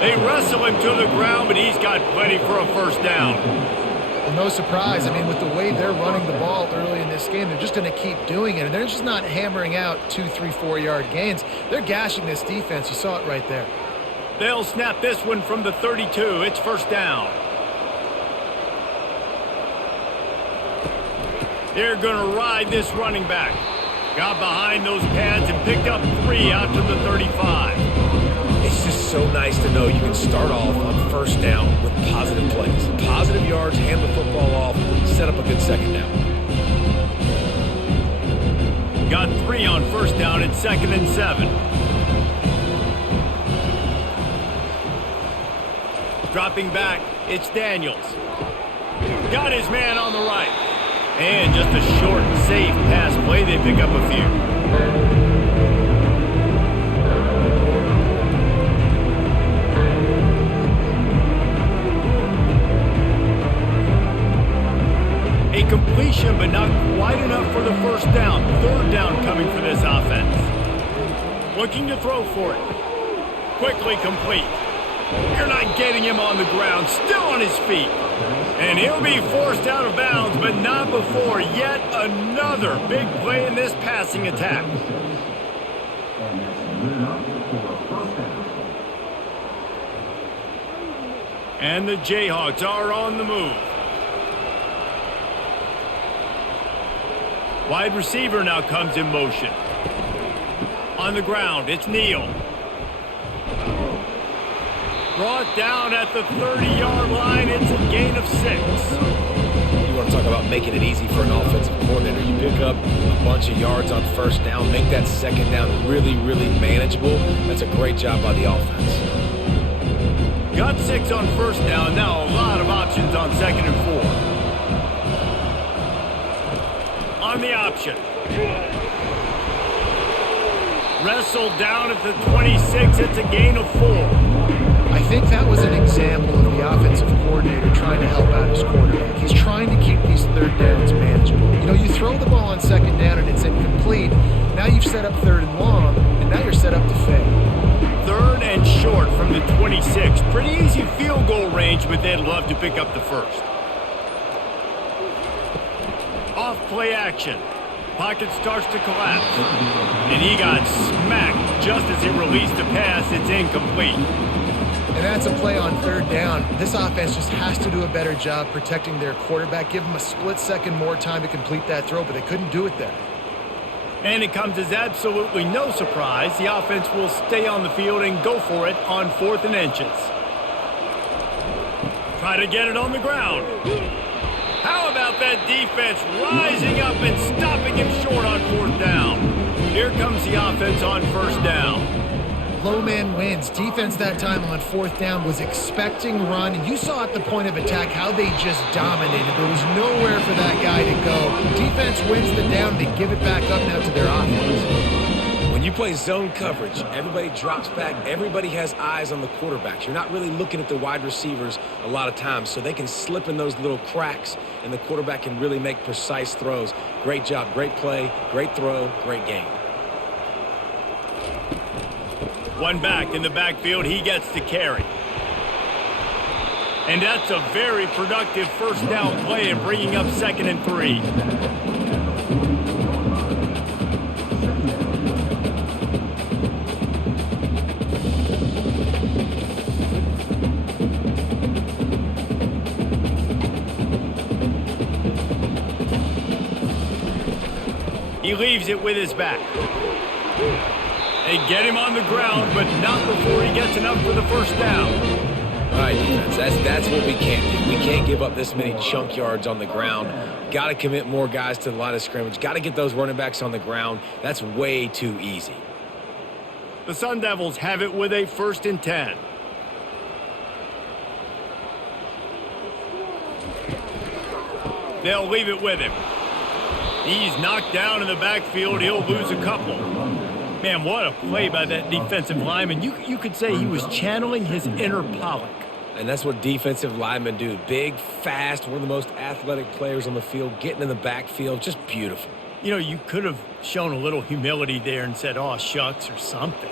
They wrestle him to the ground, but he's got plenty for a first down. Well, no surprise. I mean, with the way they're running the ball early in this game, they're just going to keep doing it. And they're just not hammering out 2, 3, 4-yard gains. They're gashing this defense. You saw it right there. They'll snap this one from the 32. It's first down. They're going to ride this running back. Got behind those pads and picked up 3 out to the 35. It's just so nice to know you can start off on first down with positive plays. Positive yards, hand the football off, set up a good second down. Got 3 on first down at 2nd and 7. Dropping back, it's Daniels. Got his man on the right. And just a short, safe pass play. They pick up a few. A completion, but not quite enough for the first down. Third down coming for this offense. Looking to throw for it. Quickly complete. You're not getting him on the ground. Still on his feet. And he'll be forced out of bounds, but not before yet another big play in this passing attack. And the Jayhawks are on the move. Wide receiver now comes in motion. On the ground, it's Neal. Brought down at the 30-yard line. It's a gain of 6. You want to talk about making it easy for an offensive coordinator. You pick up a bunch of yards on first down, make that second down really, really manageable. That's a great job by the offense. Got 6 on first down. Now a lot of options on 2nd and 4. On the option. Wrestled down at the 26. It's a gain of 4. I think that was an example of the offensive coordinator trying to help out his quarterback. He's trying to keep these third downs manageable. You know, you throw the ball on second down and it's incomplete. Now you've set up 3rd and long, and now you're set up to fail. 3rd and short from the 26. Pretty easy field goal range, but they'd love to pick up the first. Off play action. Pocket starts to collapse. And he got smacked just as he released the pass. It's incomplete. And that's a play on 3rd down. This offense just has to do a better job protecting their quarterback. Give them a split second more time to complete that throw, but they couldn't do it there. And it comes as absolutely no surprise. The offense will stay on the field and go for it on 4th and inches. Try to get it on the ground. How about that defense rising up and stopping him short on 4th down? Here comes the offense on first down. Low man wins. Defense that time on 4th down was expecting run. And you saw at the point of attack how they just dominated. There was nowhere for that guy to go. Defense wins the down. They give it back up now to their offense. When you play zone coverage, everybody drops back. Everybody has eyes on the quarterbacks. You're not really looking at the wide receivers a lot of times, so they can slip in those little cracks, and the quarterback can really make precise throws. Great job, great play, great throw, great game. One back in the backfield, he gets to carry. And that's a very productive first down play and bringing up 2nd and 3. He leaves it with his back. They get him on the ground, but not before he gets enough for the first down. All right, defense, that's what we can't do. We can't give up this many chunk yards on the ground. Got to commit more guys to the line of scrimmage. Got to get those running backs on the ground. That's way too easy. The Sun Devils have it with a 1st and 10. They'll leave it with him. He's knocked down in the backfield. He'll lose a couple. Man, what a play by that defensive lineman. You could say he was channeling his inner Pollock. And that's what defensive linemen do. Big, fast, one of the most athletic players on the field, getting in the backfield, just beautiful. You know, you could have shown a little humility there and said, "Aw, shucks," or something.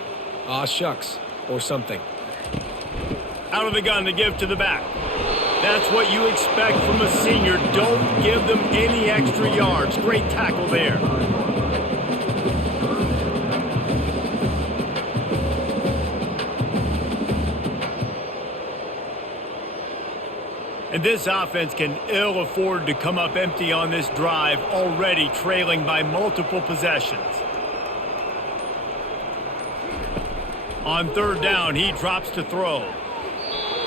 Aw, shucks, or something. Out of the gun to give to the back. That's what you expect from a senior. Don't give them any extra yards. Great tackle there. And this offense can ill afford to come up empty on this drive, already trailing by multiple possessions. On 3rd down, he drops to throw.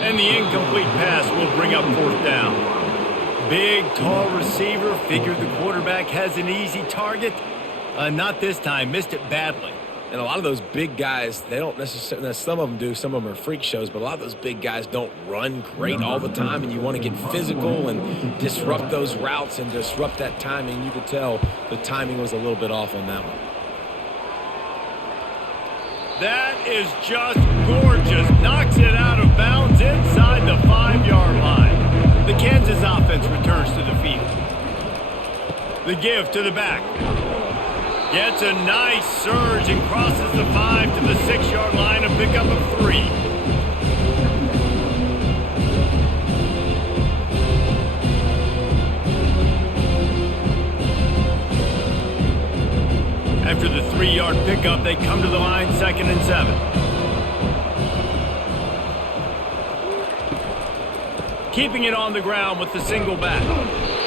And the incomplete pass will bring up 4th down. Big, tall receiver. Figured the quarterback has an easy target. Not this time. Missed it badly. And a lot of those big guys, they don't necessarily, some of them do, some of them are freak shows, but a lot of those big guys don't run great all the time, and you want to get physical and disrupt those routes and disrupt that timing. You could tell the timing was a little bit off on that one. That is just gorgeous. Knocks it out of bounds inside the 5-yard line. The Kansas offense returns to the field. The give to the back. Gets a nice surge and crosses the 5 to the 6-yard line, a pickup of 3. After the 3-yard pickup, they come to the line, 2nd and 7. Keeping it on the ground with the single back.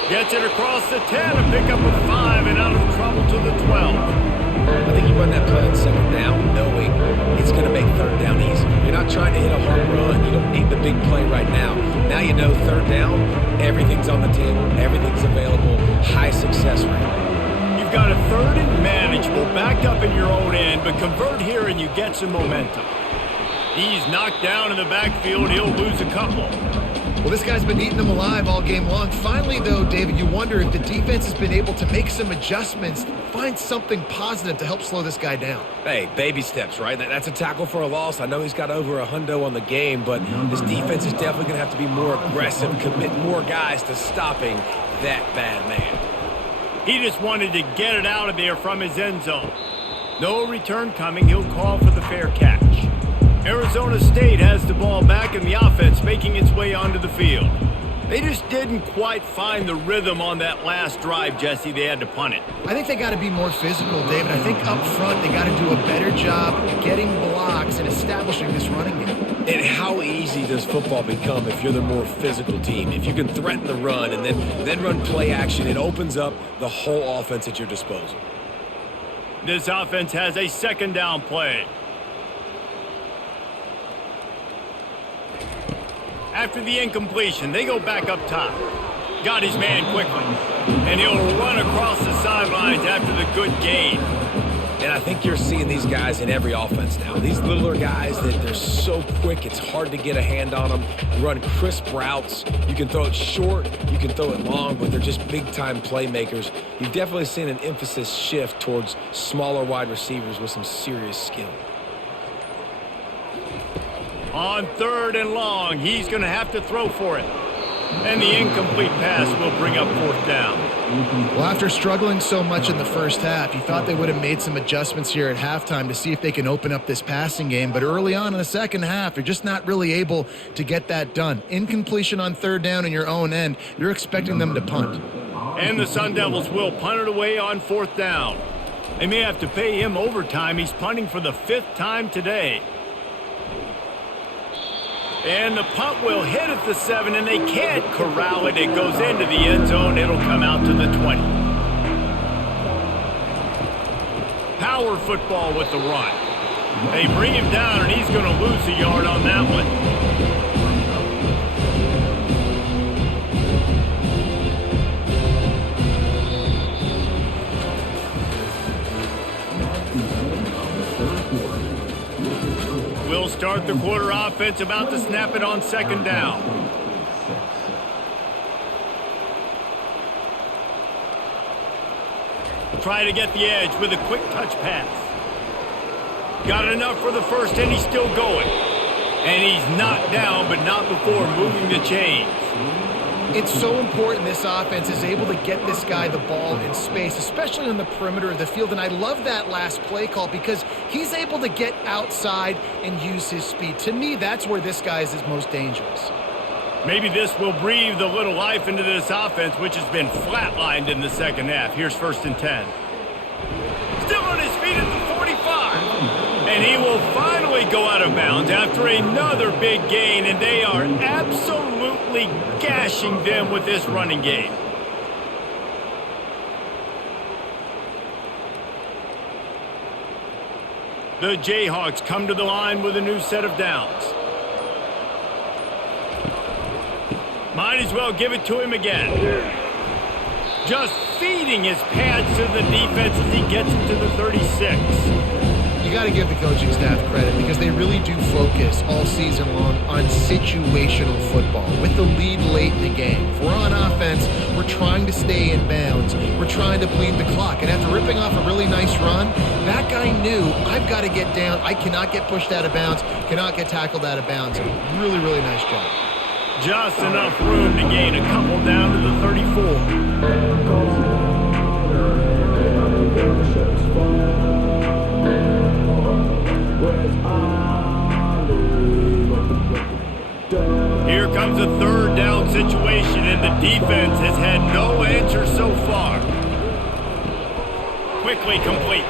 Gets it across the 10, a pickup of 5, and out of trouble to the 12. I think you run that play on 2nd down knowing it's going to make 3rd down easy. You're not trying to hit a home run. You don't need the big play right now. Now you know 3rd down, everything's on the table, everything's available, high success rate. You've got a 3rd and manageable, backed up in your own end, but convert here and you get some momentum. He's knocked down in the backfield. He'll lose a couple. Well, this guy's been eating them alive all game long. Finally, though, David, you wonder if the defense has been able to make some adjustments, find something positive to help slow this guy down. Hey, baby steps, right? That's a tackle for a loss. I know he's got over $100 on the game, but this defense is definitely going to have to be more aggressive, commit more guys to stopping that bad man. He just wanted to get it out of there from his end zone. No return coming. He'll call for the fair catch. Arizona State has the ball back and the offense making its way onto the field. They just didn't quite find the rhythm on that last drive, Jesse. They had to punt it. I think they got to be more physical, David. I think up front they got to do a better job getting blocks and establishing this running game. And how easy does football become if you're the more physical team? If you can threaten the run and then run play action, it opens up the whole offense at your disposal. This offense has a 2nd down play. After the incompletion, they go back up top. Got his man quickly. And he'll run across the sidelines after the good gain. And I think you're seeing these guys in every offense now. These littler guys, that they're so quick, it's hard to get a hand on them. Run crisp routes. You can throw it short, you can throw it long, but they're just big-time playmakers. You've definitely seen an emphasis shift towards smaller wide receivers with some serious skill. On 3rd and long, he's going to have to throw for it. And the incomplete pass will bring up 4th down. Well, after struggling so much in the first half, you thought they would have made some adjustments here at halftime to see if they can open up this passing game. But early on in the second half, you're just not really able to get that done. Incompletion on 3rd down in your own end, you're expecting them to punt. And the Sun Devils will punt it away on 4th down. They may have to pay him overtime. He's punting for the 5th time today. And the punt will hit at the 7, and they can't corral it. It goes into the end zone. It'll come out to the 20. power football with the run. They bring him down, and he's going to lose a yard on that one. We'll start the quarter offense, about to snap it on second down. Try to get the edge with a quick touch pass. Got enough for the first, and he's still going. And he's knocked down, but not before moving the chains. It's so important this offense is able to get this guy the ball in space, especially on the perimeter of the field. And I love that last play call because he's able to get outside and use his speed. To me, that's where this guy is most dangerous. Maybe this will breathe a little life into this offense, which has been flatlined in the second half. Here's 1st and 10. Still on his feet at the 45. And he will finally go out of bounds after another big gain, and they are absolutely gashing them with this running game. The Jayhawks come to the line with a new set of downs. Might as well give it to him again. Just feeding his pads to the defense as he gets into the 36. You got to give the coaching staff credit because they really do focus all season long on situational football. With the lead late in the game, if we're on offense, we're trying to stay in bounds. We're trying to bleed the clock. And after ripping off a really nice run, that guy knew, I've got to get down. I cannot get pushed out of bounds, cannot get tackled out of bounds. Really, really nice job. Just enough room to gain a couple down to the 34. Here comes a 3rd down situation, and the defense has had no answer so far. Quickly complete.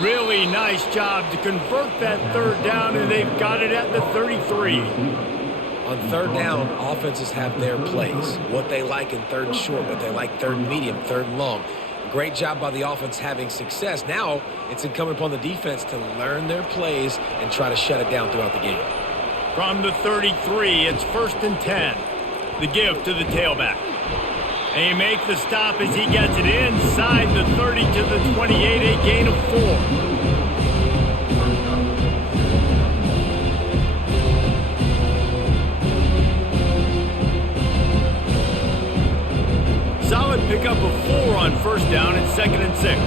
Really nice job to convert that 3rd down, and they've got it at the 33. On 3rd down, offenses have their plays. What they like in 3rd and short, what they like 3rd and medium, 3rd and long. Great job by the offense having success. Now it's incumbent upon the defense to learn their plays and try to shut it down throughout the game. From the 33, it's 1st and 10. The give to the tailback. And he makes the stop as he gets it inside the 30 to the 28, a gain of 4. Solid pickup of 4 on 1st down and 2nd and 6.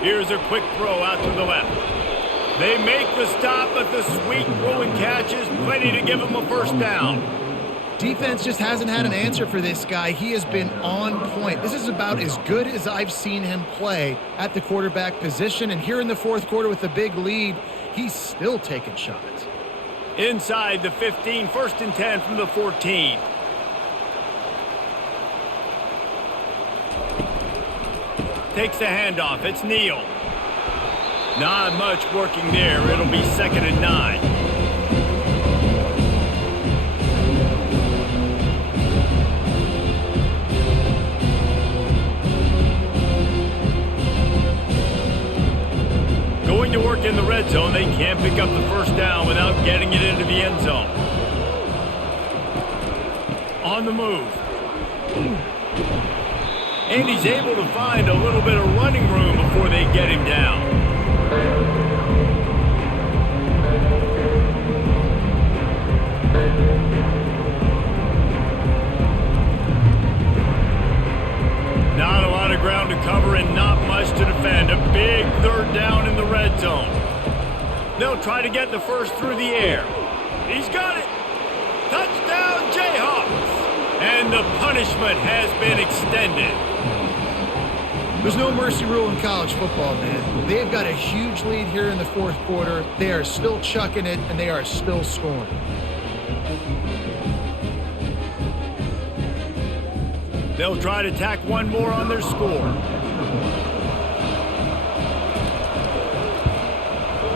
Here's a quick throw out to the left. They make the stop, but the sweet throw and catch is plenty to give them a 1st down. Defense just hasn't had an answer for this guy. He has been on point. This is about as good as I've seen him play at the quarterback position. And here in the 4th quarter with the big lead, he's still taking shots. Inside the 15, 1st and 10 from the 14. Takes the handoff. It's Neal. Not much working there. It'll be 2nd and 9. Going to work in the red zone. They can't pick up the 1st down without getting it into the end zone. On the move. And he's able to find a little bit of running room before they get him down. Not a lot of ground to cover and not much to defend. A big 3rd down in the red zone. They'll try to get the 1st through the air. He's got it. Touchdown, Jayhawks. And the punishment has been extended. There's no mercy rule in college football, man. They've got a huge lead here in the 4th quarter. They are still chucking it, and they are still scoring. They'll try to tack one more on their score.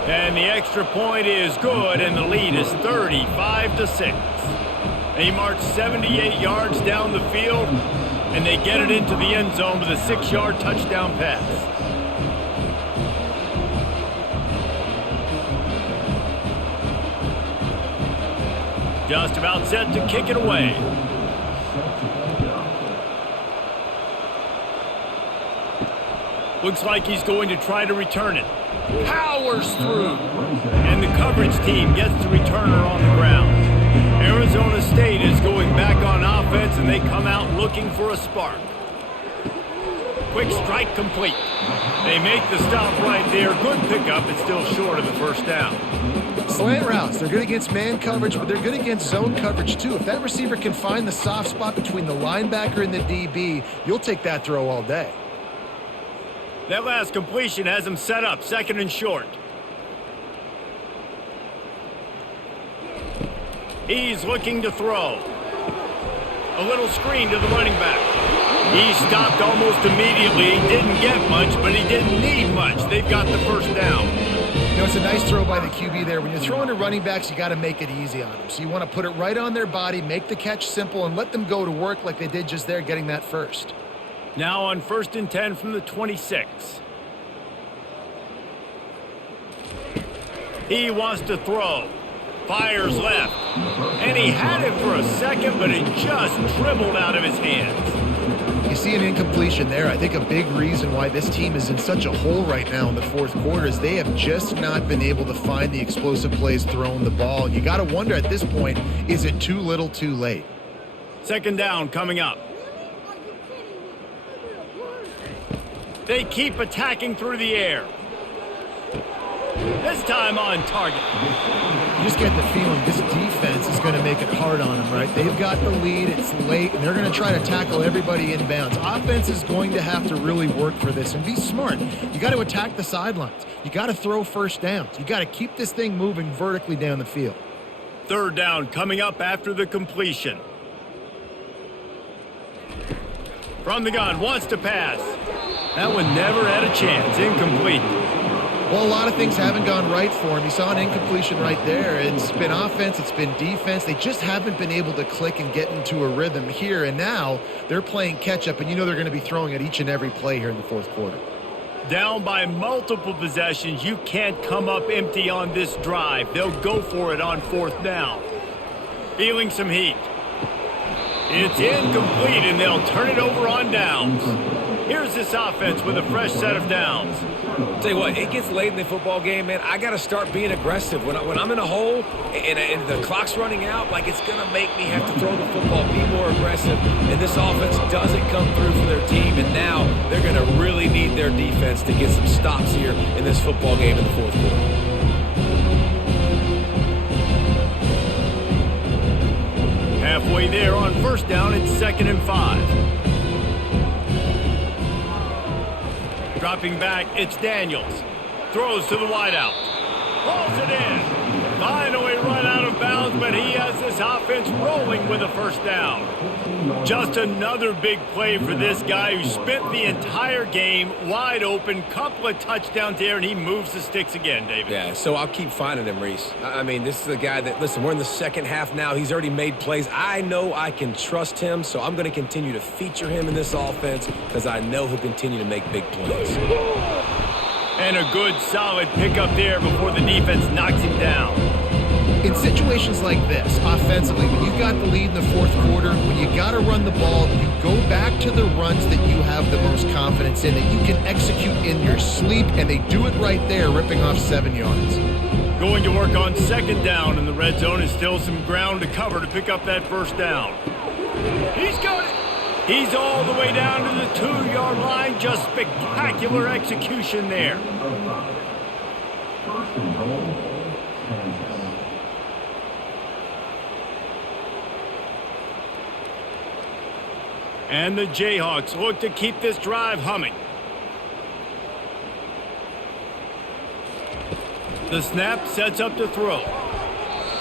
And the extra point is good, and the lead is 35-6. He marched 78 yards down the field, and they get it into the end zone with a 6-yard touchdown pass. Just about set to kick it away. Looks like he's going to try to return it. Powers through. And the coverage team gets the returner on the ground. Arizona State is going back on offense, and they come out looking for a spark. Quick strike complete. They make the stop right there. Good pickup. It's still short of the first down. Slant routes, they're good against man coverage, but they're good against zone coverage too. If that receiver can find the soft spot between the linebacker and the DB, you'll take that throw all day. That last completion has him set up, 2nd and short. He's looking to throw. A little screen to the running back. He stopped almost immediately. He didn't get much, but he didn't need much. They've got the first down. You know, it's a nice throw by the QB there. When you're throwing to running backs, you got to make it easy on them. So you want to put it right on their body, make the catch simple, and let them go to work like they did just there, getting that first. Now on 1st and 10 from the 26. He wants to throw. Fires left. And he had it for a second, but it just dribbled out of his hands. You see an incompletion there. I think a big reason why this team is in such a hole right now in the fourth quarter is they have just not been able to find the explosive plays throwing the ball. You got to wonder at this point, is it too little too late? 2nd down coming up. They keep attacking through the air. This time on target. You just get the feeling this defense is going to make it hard on them, right? They've got the lead, it's late, and they're going to try to tackle everybody inbounds. Offense is going to have to really work for this and be smart. You got to attack the sidelines. You got to throw first downs. You got to keep this thing moving vertically down the field. 3rd down coming up after the completion. From the gun, wants to pass. That one never had a chance. Incomplete. Well, a lot of things haven't gone right for him. You saw an incompletion right there. It's been offense, it's been defense. They just haven't been able to click and get into a rhythm here. And now they're playing catch-up, and you know they're going to be throwing at each and every play here in the fourth quarter. Down by multiple possessions. You can't come up empty on this drive. They'll go for it on 4th down. Feeling some heat. It's incomplete, and they'll turn it over on downs. Here's this offense with a fresh set of downs. Tell you what, it gets late in the football game, man. I got to start being aggressive. When I'm in a hole and the clock's running out, like it's going to make me have to throw the football, be more aggressive. And this offense doesn't come through for their team. And now they're going to really need their defense to get some stops here in this football game in the fourth quarter. Halfway there on 1st down, it's 2nd and 5. Dropping back, it's Daniels. Throws to the wideout. Pulls it in. Finally run out of bounds, but he has this offense rolling with a first down. Just another big play for this guy who spent the entire game wide open. Couple of touchdowns there, and he moves the sticks again, David. Yeah, so I'll keep finding him, Reese. I mean, this is a guy that, listen, we're in the second half now. He's already made plays. I know I can trust him, so I'm going to continue to feature him in this offense because I know he'll continue to make big plays. And a good, solid pickup there before the defense knocks him down. In situations like this, offensively, when you've got the lead in the fourth quarter, when you got to run the ball, you go back to the runs that you have the most confidence in, that you can execute in your sleep, and they do it right there, ripping off 7 yards. Going to work on 2nd down, and the red zone is still some ground to cover to pick up that first down. He's got it. He's all the way down to the 2-yard line. Just spectacular execution there. And the Jayhawks look to keep this drive humming. The snap sets up to throw.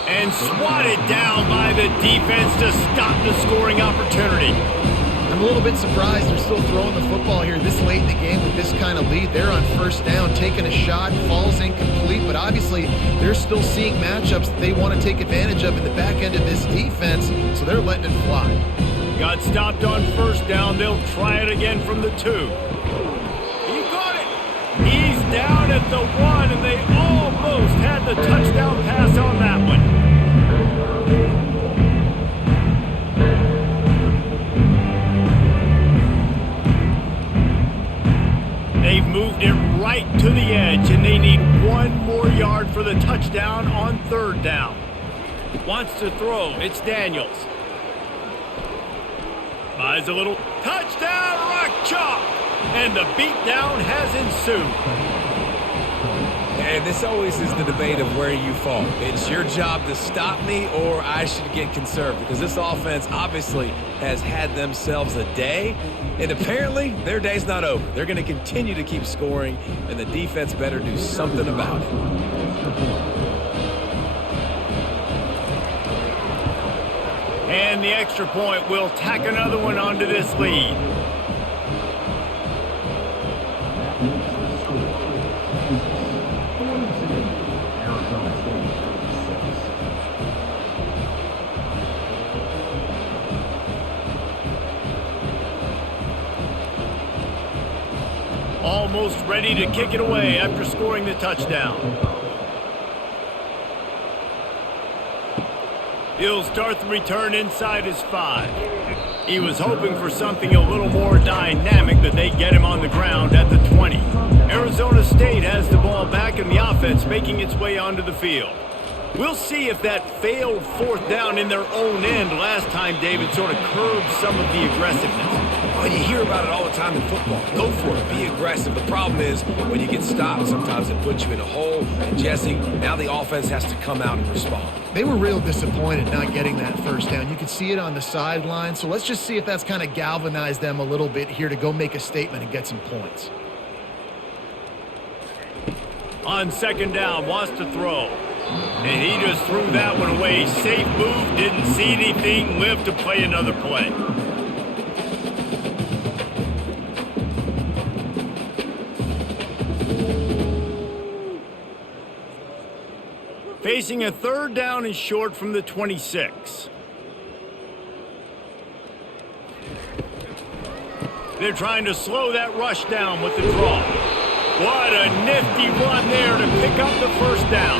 And swatted down by the defense to stop the scoring opportunity. I I'm a little bit surprised they're still throwing the football here this late in the game with this kind of lead. They're on first down, taking a shot, falls incomplete, but obviously they're still seeing matchups that they want to take advantage of in the back end of this defense, so they're letting it fly. Got stopped on first down. They'll try it again from the 2. He got it. He's down at the 1, and they almost had the touchdown pass on that one. They've moved it right to the edge, and they need 1 more yard for the touchdown on third down. Wants to throw. It's Daniels. Buys a little touchdown, rock chalk, and the beatdown has ensued. And this always is the debate of where you fall. It's your job to stop me, or I should get conserved, because this offense obviously has had themselves a day, and apparently their day's not over. They're going to continue to keep scoring, and the defense better do something about it. And the extra point will tack another one onto this lead. Almost ready to kick it away after scoring the touchdown. He'll start the return inside his 5. He was hoping for something a little more dynamic, but they get him on the ground at the 20. Arizona State has the ball back in the offense, making its way onto the field. We'll see if that failed fourth down in their own end last time, David, sort of curbed some of the aggressiveness. Oh, you hear about it all the time in football. Go for it. Be aggressive. The problem is when you get stopped, sometimes it puts you in a hole. And Jesse, now the offense has to come out and respond. They were real disappointed not getting that first down. You could see it on the sideline. So let's just see if that's kind of galvanized them a little bit here to go make a statement and get some points. On second down, wants to throw. And he just threw that one away. Safe move, didn't see anything, lived to play another play. Facing a third down and short from the 26. They're trying to slow that rush down with the draw. What a nifty run there to pick up the first down.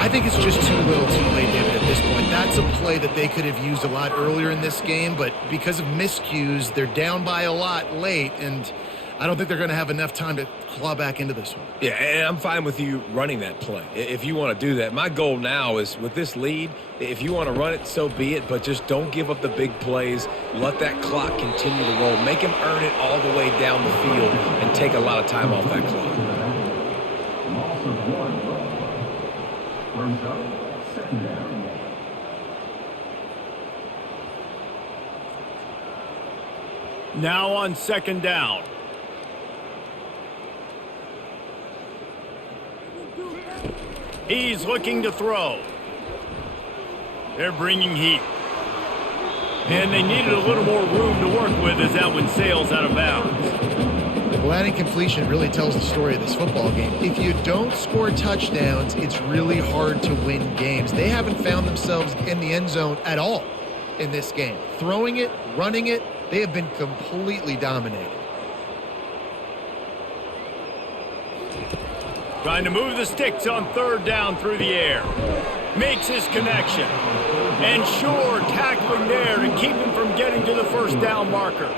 I think it's just too little too late, David, at this point. That's a play that they could have used a lot earlier in this game, but because of miscues, they're down by a lot late, and I don't think they're going to have enough time to claw back into this one. Yeah, and I'm fine with you running that play if you want to do that. My goal now is with this lead, if you want to run it, so be it, but just don't give up the big plays. Let that clock continue to roll. Make him earn it all the way down the field and take a lot of time off that clock. Now on second down. He's looking to throw. They're bringing heat. And they needed a little more room to work with as that one sails out of bounds. Well, that incompletion really tells the story of this football game. If you don't score touchdowns, it's really hard to win games. They haven't found themselves in the end zone at all in this game. Throwing it, running it, they have been completely dominated. Trying to move the sticks on third down through the air. Makes his connection. And sure, tackling there to keep him from getting to the first down marker.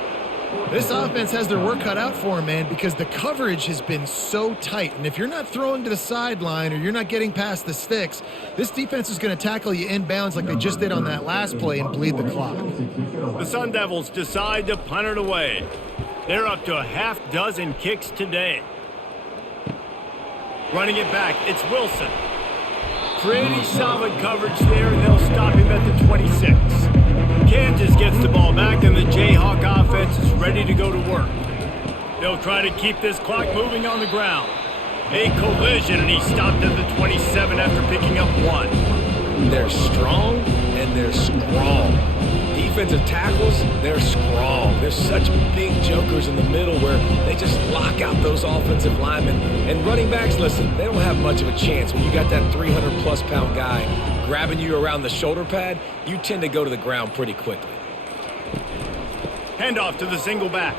This offense has their work cut out for them, man, because the coverage has been so tight. And if you're not throwing to the sideline or you're not getting past the sticks, this defense is going to tackle you inbounds like they just did on that last play and bleed the clock. The Sun Devils decide to punt it away. They're up to a half dozen kicks today. Running it back, it's Wilson. Pretty solid coverage there, and they'll stop him at the 26. Kansas gets the ball back, and the Jayhawk offense is ready to go to work. They'll try to keep this clock moving on the ground. A collision, and he stopped at the 27 after picking up 1. They're strong, and they're strong. Defensive tackles, they're strong. There's such big jokers in the middle where they just lock out those offensive linemen. And running backs, listen, they don't have much of a chance. When you got that 300-plus pound guy grabbing you around the shoulder pad, you tend to go to the ground pretty quickly. Handoff to the single back.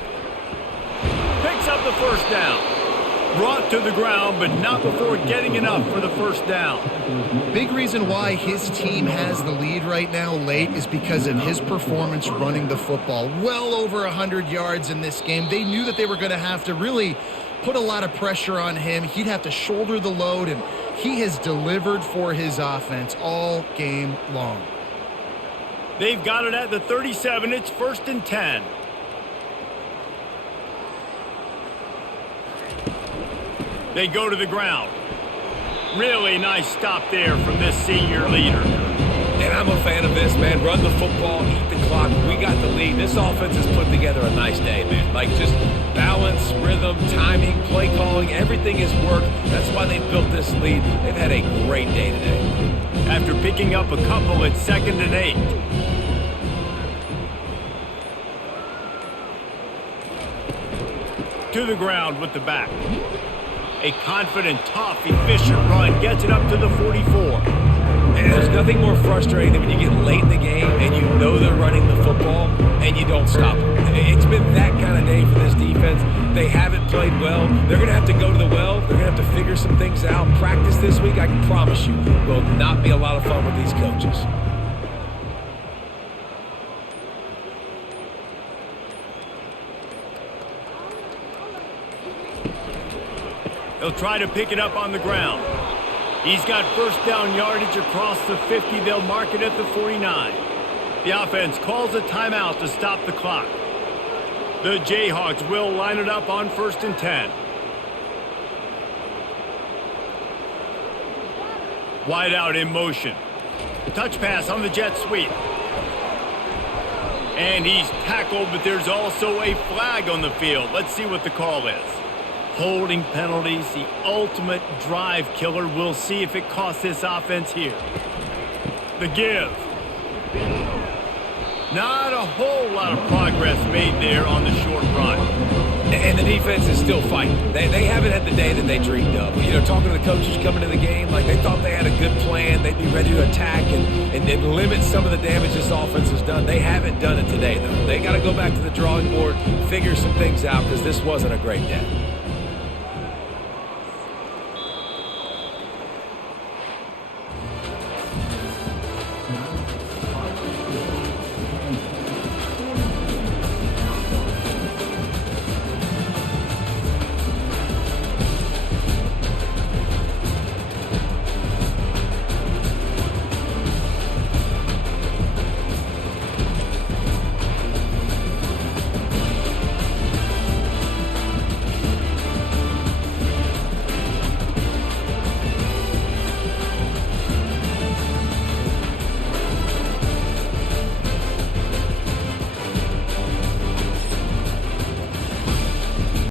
Picks up the first down. Brought to the ground, but not before getting enough for the first down. Big reason why his team has the lead right now late is because of his performance running the football. Well over 100 yards in this game. They knew that they were going to have to really put a lot of pressure on him. He'd have to shoulder the load, and he has delivered for his offense all game long. They've got it at the 37. It's 1st and 10. They go to the ground. Really nice stop there from this senior leader. And I'm a fan of this, man. Run the football, eat the clock. We got the lead. This offense has put together a nice day, man. Like just balance, rhythm, timing, play calling, everything has worked. That's why they built this lead. They've had a great day today. After picking up a couple, it's 2nd and 8. To the ground with the back. A confident, tough, efficient run gets it up to the 44. And there's nothing more frustrating than when you get late in the game and you know they're running the football and you don't stop them. It's been that kind of day for this defense. They haven't played well. They're going to have to go to the well. They're going to have to figure some things out. Practice this week, I can promise you, will not be a lot of fun with these coaches. They'll try to pick it up on the ground. He's got first down yardage across the 50. They'll mark it at the 49. The offense calls a timeout to stop the clock. The Jayhawks will line it up on 1st and 10. Wide out in motion. Touch pass on the jet sweep. And he's tackled, but there's also a flag on the field. Let's see what the call is. Holding penalties, the ultimate drive killer. We'll see if it costs this offense here. The give. Not a whole lot of progress made there on the short run. And the defense is still fighting. They haven't had the day that they dreamed of. You know, talking to the coaches coming to the game, like they thought they had a good plan. They'd be ready to attack and limit some of the damage this offense has done. They haven't done it today, though. They got to go back to the drawing board, figure some things out, because this wasn't a great day.